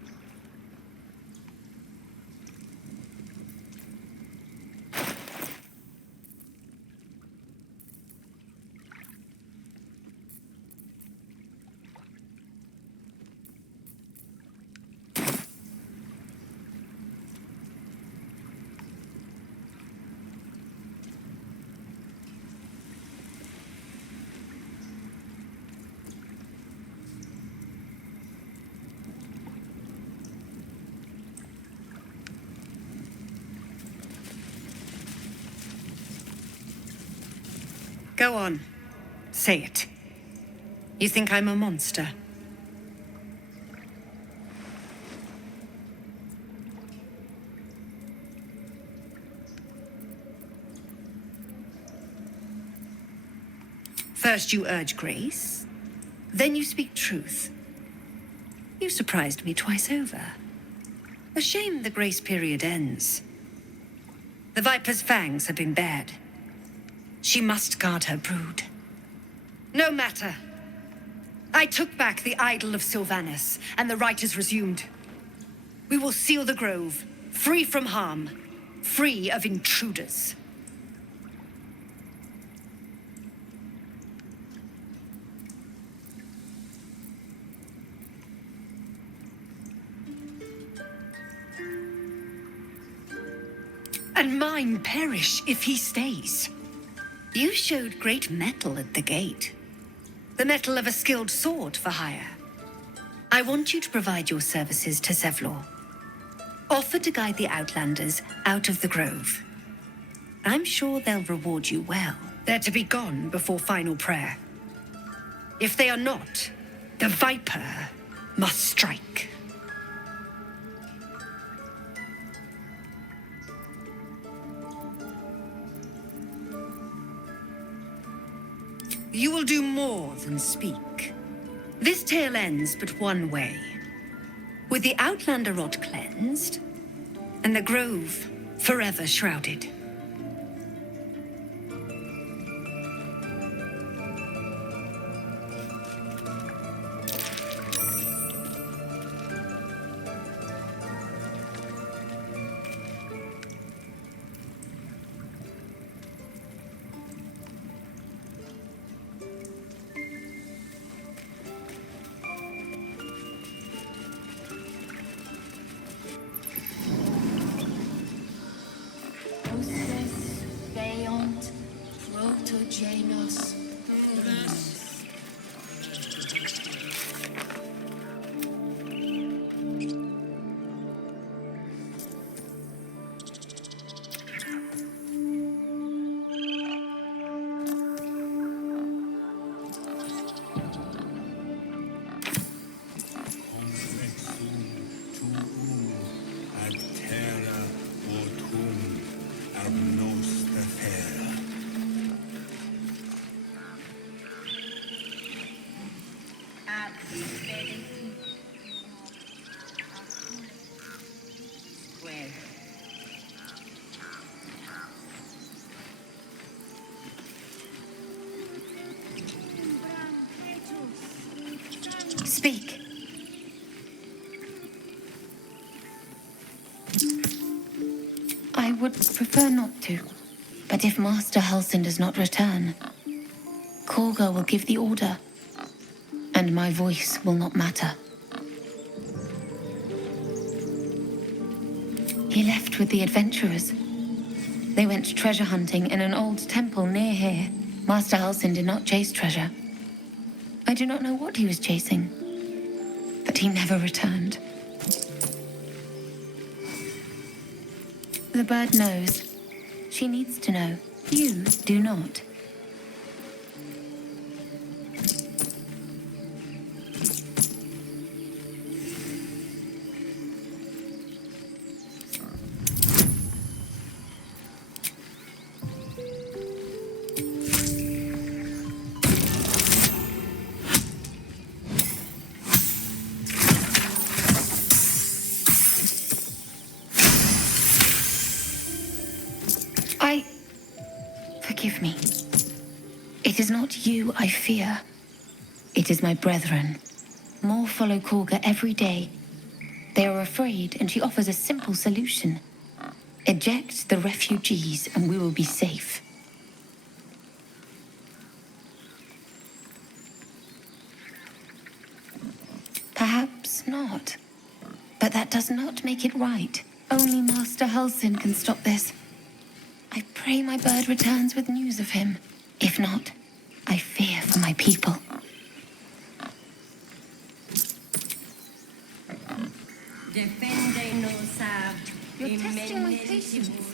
Go on. Say it. You think I'm a monster? First you urge grace, then you speak truth. You surprised me twice over. A shame the grace period ends. The Viper's fangs have been bared. She must guard her brood. No matter. I took back the idol of Sylvanus, and the rite is resumed. We will seal the grove, free from harm, free of intruders. And mine perish if he stays. You showed great mettle at the gate. The mettle of a skilled sword for hire. I want you to provide your services to Zevlor. Offer to guide the Outlanders out of the grove. I'm sure they'll reward you well. They're to be gone before final prayer. If they are not, the Viper must strike. You will do more than speak. This tale ends but one way. With the Outlander rot cleansed, and the grove forever shrouded. Speak. I would prefer not to, but if Master Halsin does not return, Korga will give the order, and my voice will not matter. He left with the adventurers. They went treasure hunting in an old temple near here. Master Halsin did not chase treasure. I do not know what he was chasing, but he never returned. The bird knows. She needs to know. You do not. Forgive me. It is not you I fear. It is my brethren. More follow Korga every day. They are afraid, and she offers a simple solution. Eject the refugees, and we will be safe. Perhaps not. But that does not make it right. Only Master Halsin can stop this. I pray my bird returns with news of him. If not, I fear for my people. You're testing my patience.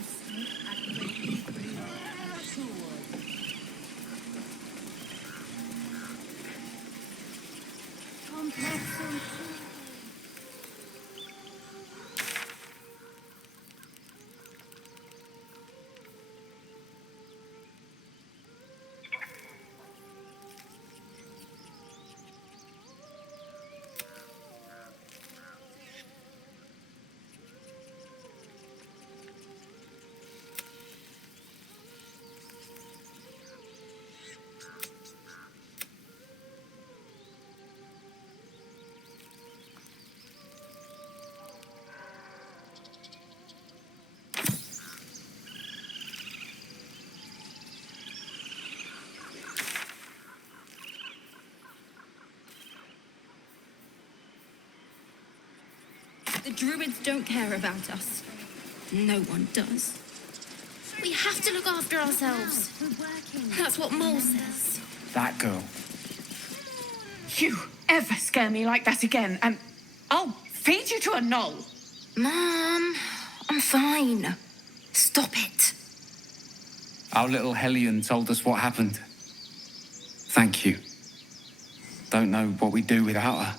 The Druids don't care about us. No one does. We have to look after ourselves. That's what Mole says. That girl. You ever scare me like that again, and I'll feed you to a knoll. Mom, I'm fine. Stop it. Our little Hellion told us what happened. Thank you. Don't know what we'd do without her.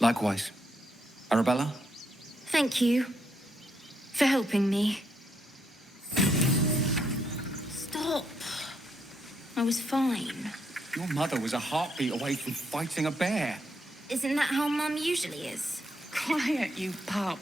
Likewise. Arabella? Thank you for helping me. Stop. I was fine. Your mother was a heartbeat away from fighting a bear. Isn't that how Mum usually is? Quiet, you pup.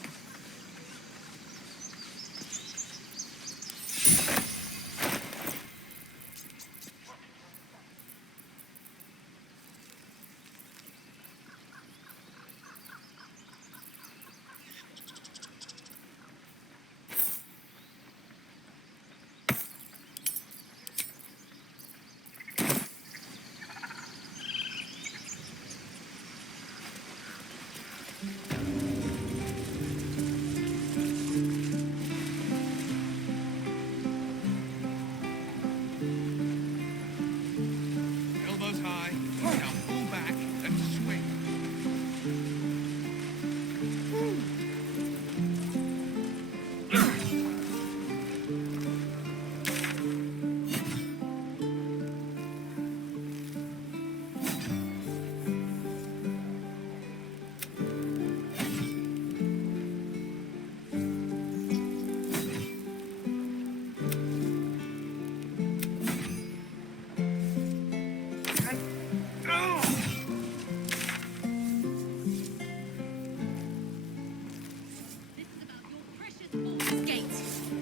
Elbows high. Now pull back and swing.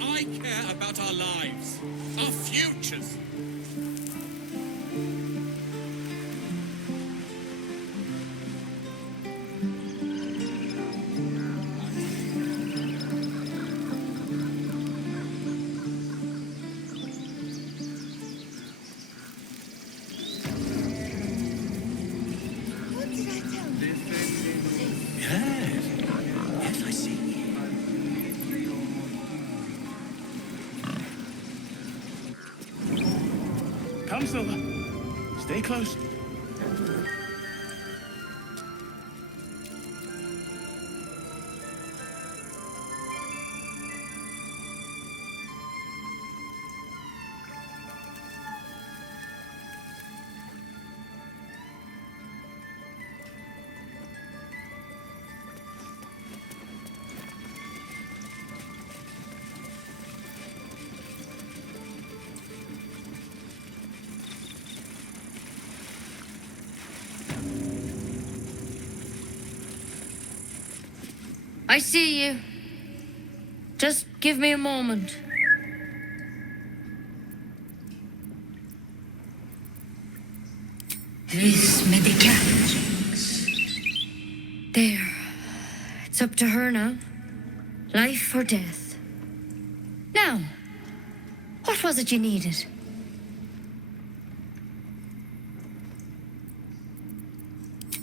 I care about our lives, our futures. What did I tell you? Yes. Yes, I see. Come, Silver. Stay close. I see you. Just give me a moment. This medicatrix. There. It's up to her now. Life or death. Now, what was it you needed?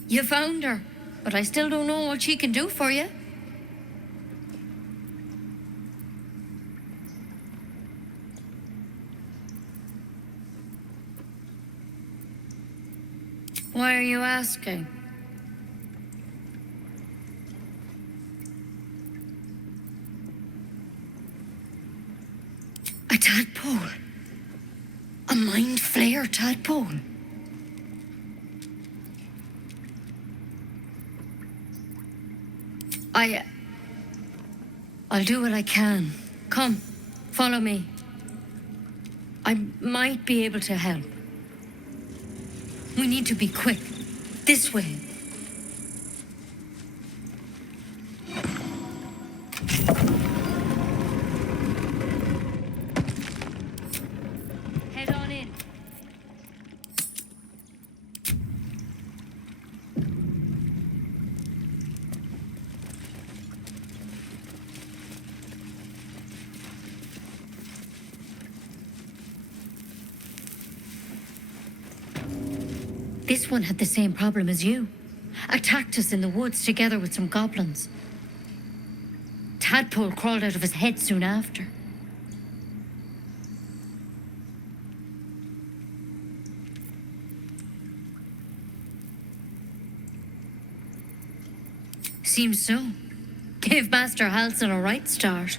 You found her, but I still don't know what she can do for you. Why are you asking? A tadpole. A mind flayer tadpole. I'll do what I can. Come, follow me. I might be able to help. We need to be quick. This way. Head on in. This one had the same problem as you. Attacked us in the woods together with some goblins. tadpole crawled out of his head soon after. Seems so. Gave Master Halsin a right start.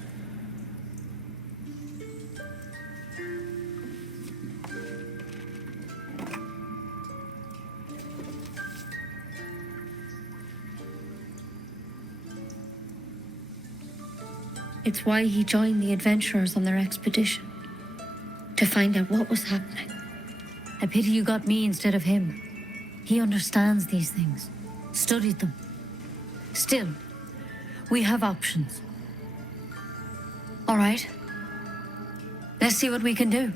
It's why he joined the adventurers on their expedition. To find out what was happening. A pity you got me instead of him. He understands these things. Studied them. Still, we have options. All right. Let's see what we can do.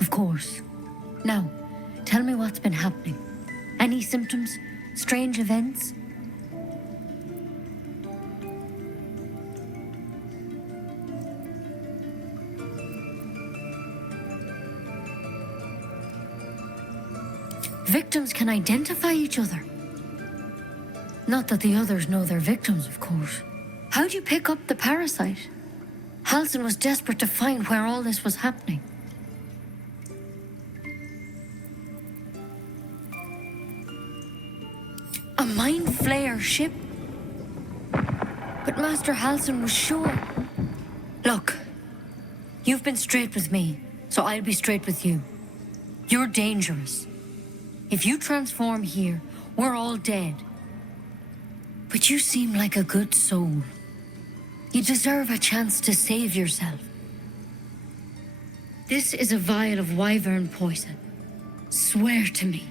Of course. Now, tell me what's been happening. Any symptoms? Strange events? Victims can identify each other. Not that the others know they're victims, of course. How'd you pick up the parasite? Halsin was desperate to find where all this was happening. A mind flayer ship? But Master Halsin was sure. Look, you've been straight with me, so I'll be straight with you. You're dangerous. If you transform here, we're all dead. But you seem like a good soul. You deserve a chance to save yourself. This is a vial of wyvern poison. Swear to me,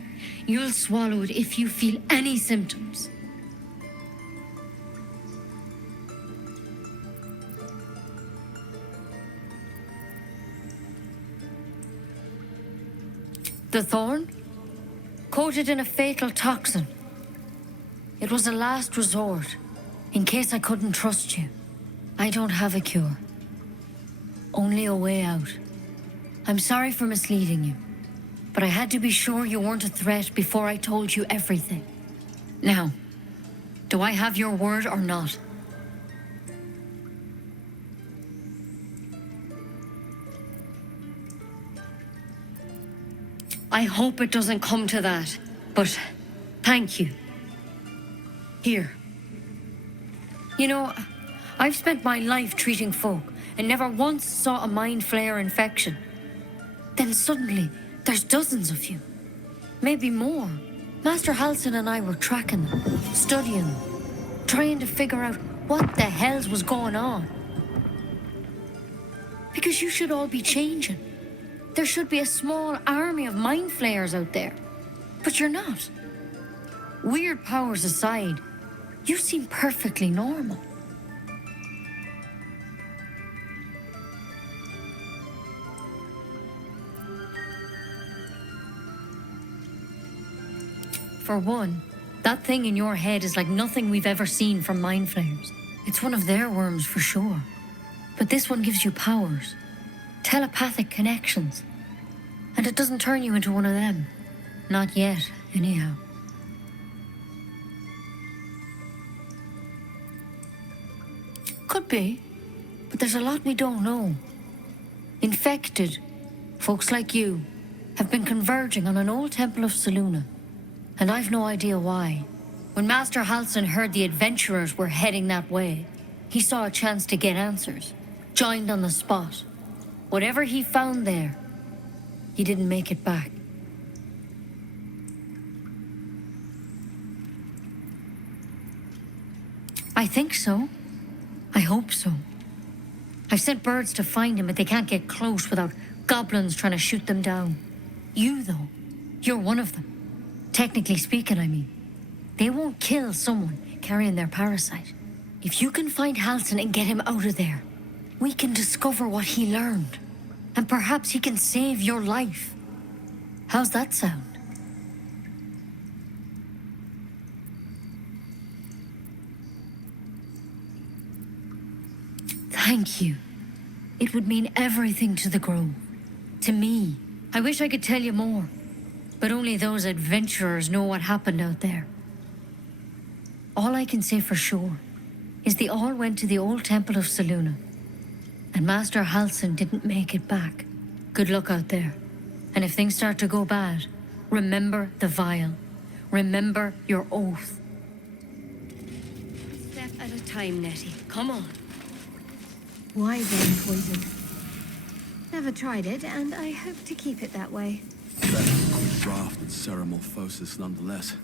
you'll swallow it if you feel any symptoms. The thorn? Coated in a fatal toxin. It was a last resort, in case I couldn't trust you. I don't have a cure. Only a way out. I'm sorry for misleading you, but I had to be sure you weren't a threat before I told you everything. Now, do I have your word or not? I hope it doesn't come to that, but thank you. Here. You know, I've spent my life treating folk and never once saw a mind flayer infection. Then suddenly, there's dozens of you. Maybe more. Master Halsin and I were tracking them, studying them, trying to figure out what the hells was going on. Because you should all be changing. There should be a small army of mind flayers out there. But you're not. Weird powers aside, you seem perfectly normal. For one, that thing in your head is like nothing we've ever seen from mind flayers. It's one of their worms for sure. But this one gives you powers. Telepathic connections. And it doesn't turn you into one of them. Not yet, anyhow. Could be, but there's a lot we don't know. Infected, folks like you, have been converging on an old temple of Selûne. And I've no idea why. When Master Halsin heard the adventurers were heading that way, he saw a chance to get answers. Joined on the spot. Whatever he found there, he didn't make it back. I think so. I hope so. I've sent birds to find him, but they can't get close without goblins trying to shoot them down. You, though, you're one of them. Technically speaking, I mean. They won't kill someone carrying their parasite. If you can find Halsin and get him out of there, we can discover what he learned. And perhaps he can save your life. How's that sound? Thank you. It would mean everything to the Grove. To me. I wish I could tell you more. But only those adventurers know what happened out there. All I can say for sure is they all went to the old temple of Selûne, and Master Halsin didn't make it back. Good luck out there. And if things start to go bad, remember the vial. Remember your oath. Step at a time, Nettie. Come on. Why then poison? Never tried it, and I hope to keep it that way. Better than quick draft and ceramorphosis nonetheless.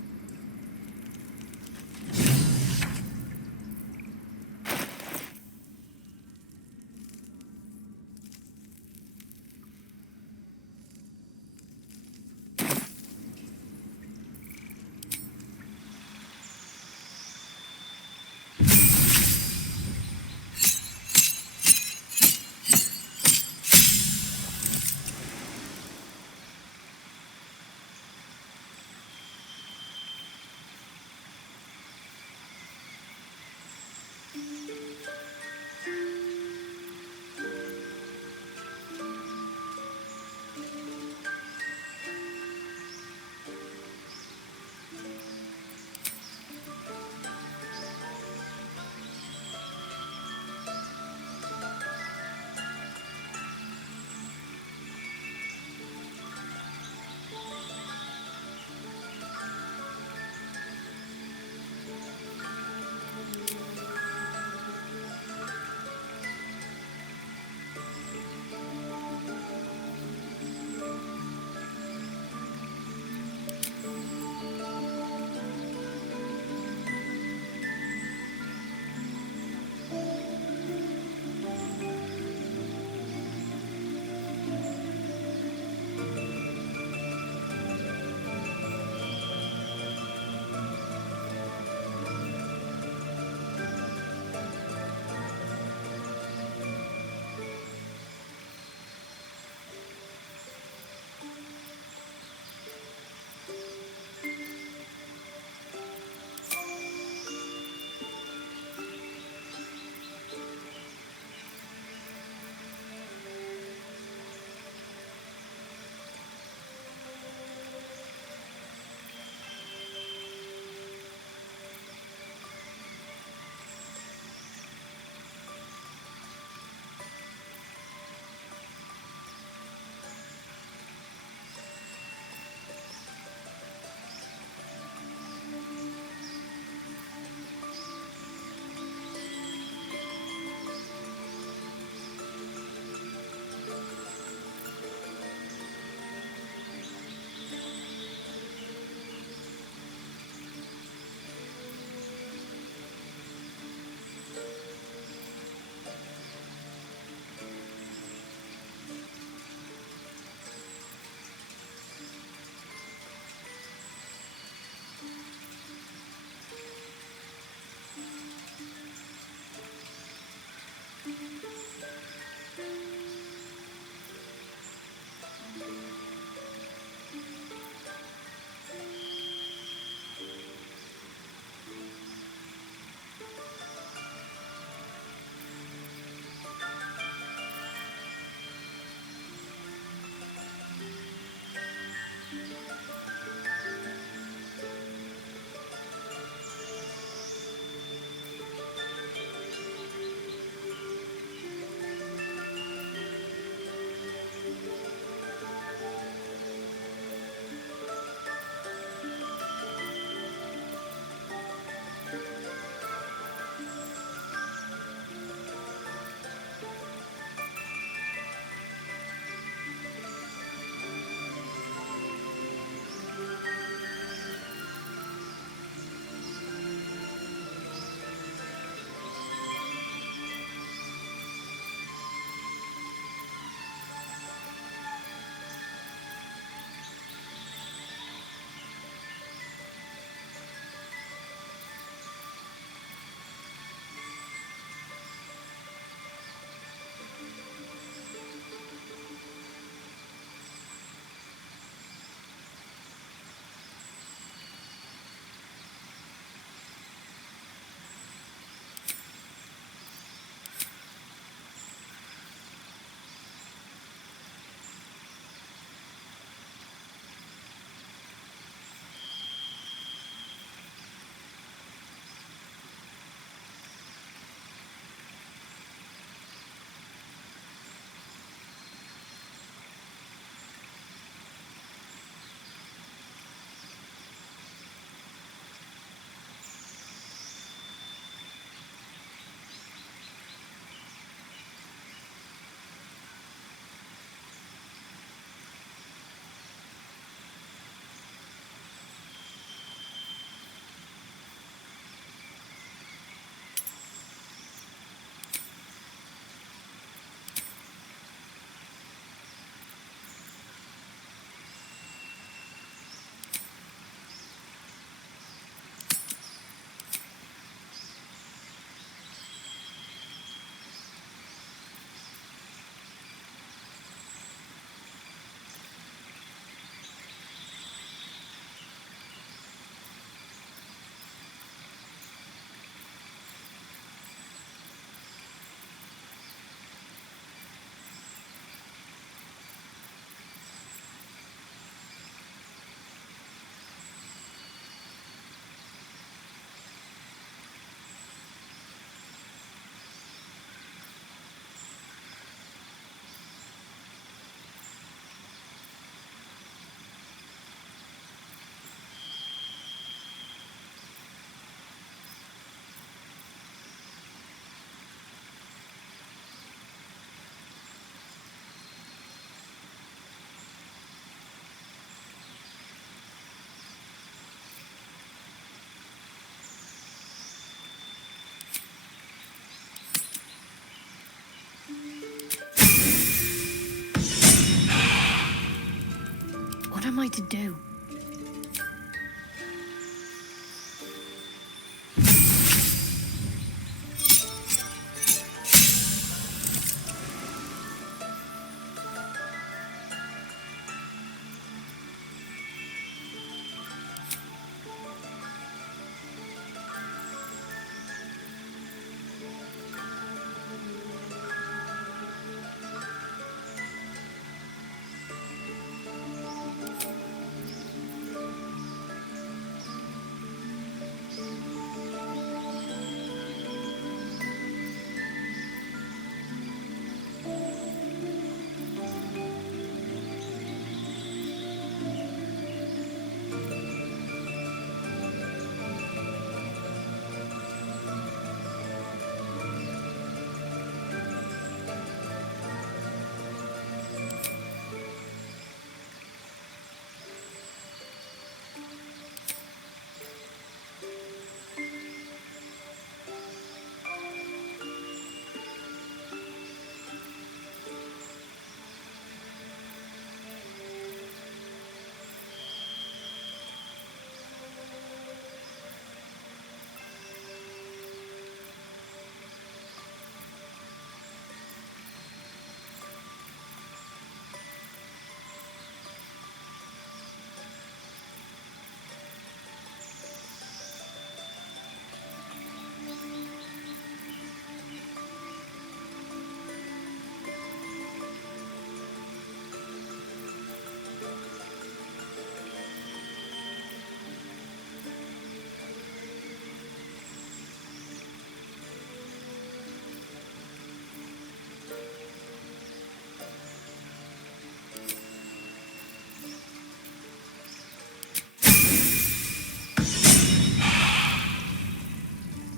What am I to do?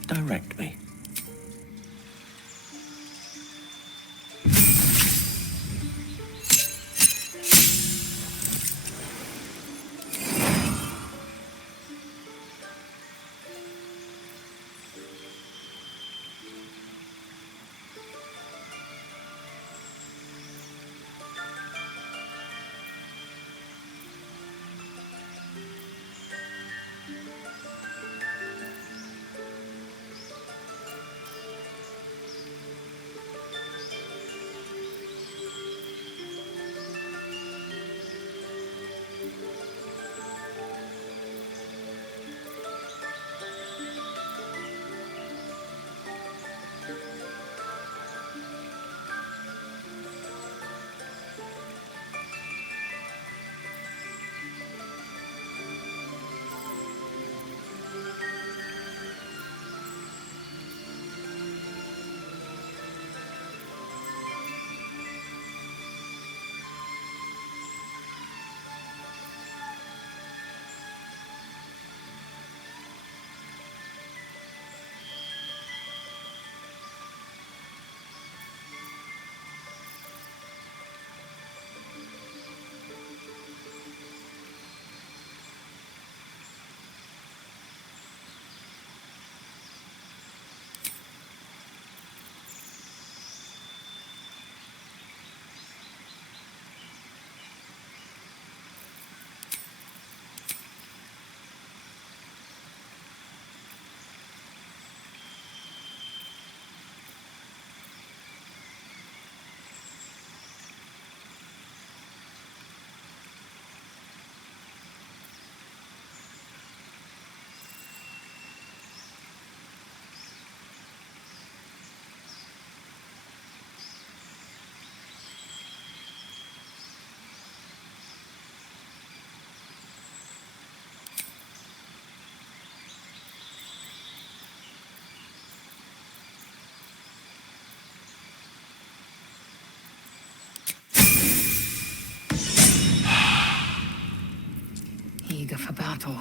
Direct me. Eager for battle.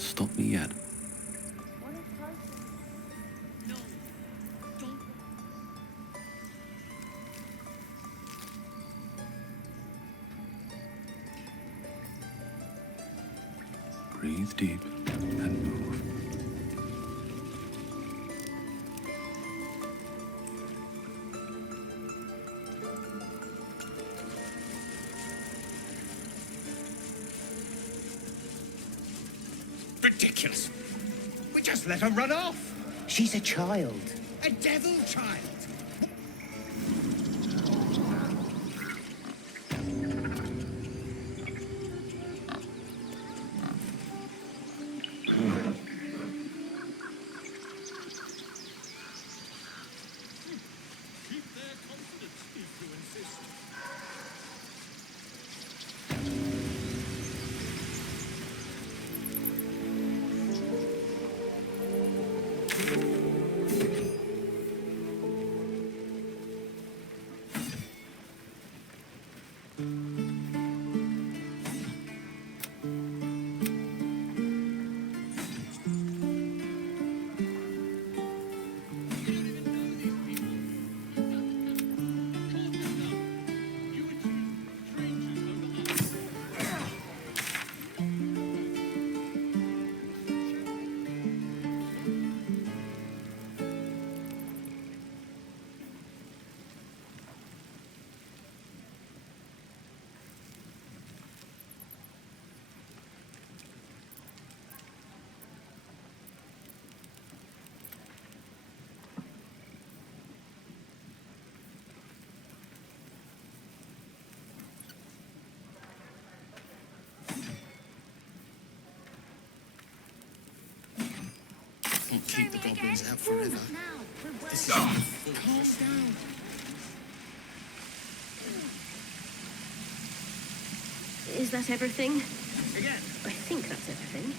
stop me yet. Breathe deep and move. Ridiculous. We just let her run off. She's a child. A devil child. Can't keep the goblins out forever. This is Calm down. Is that everything? Again. I think that's everything.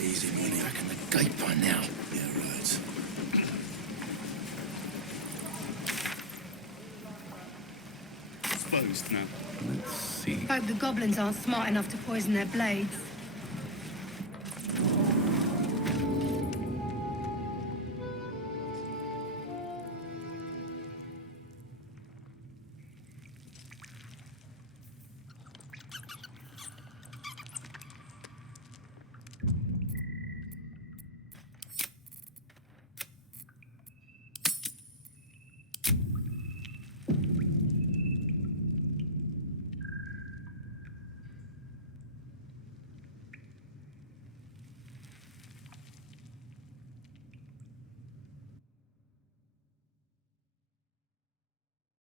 easy money. Back in the gate by now. Yeah, right. Exposed now. Let's see. Hope the goblins aren't smart enough to poison their blades.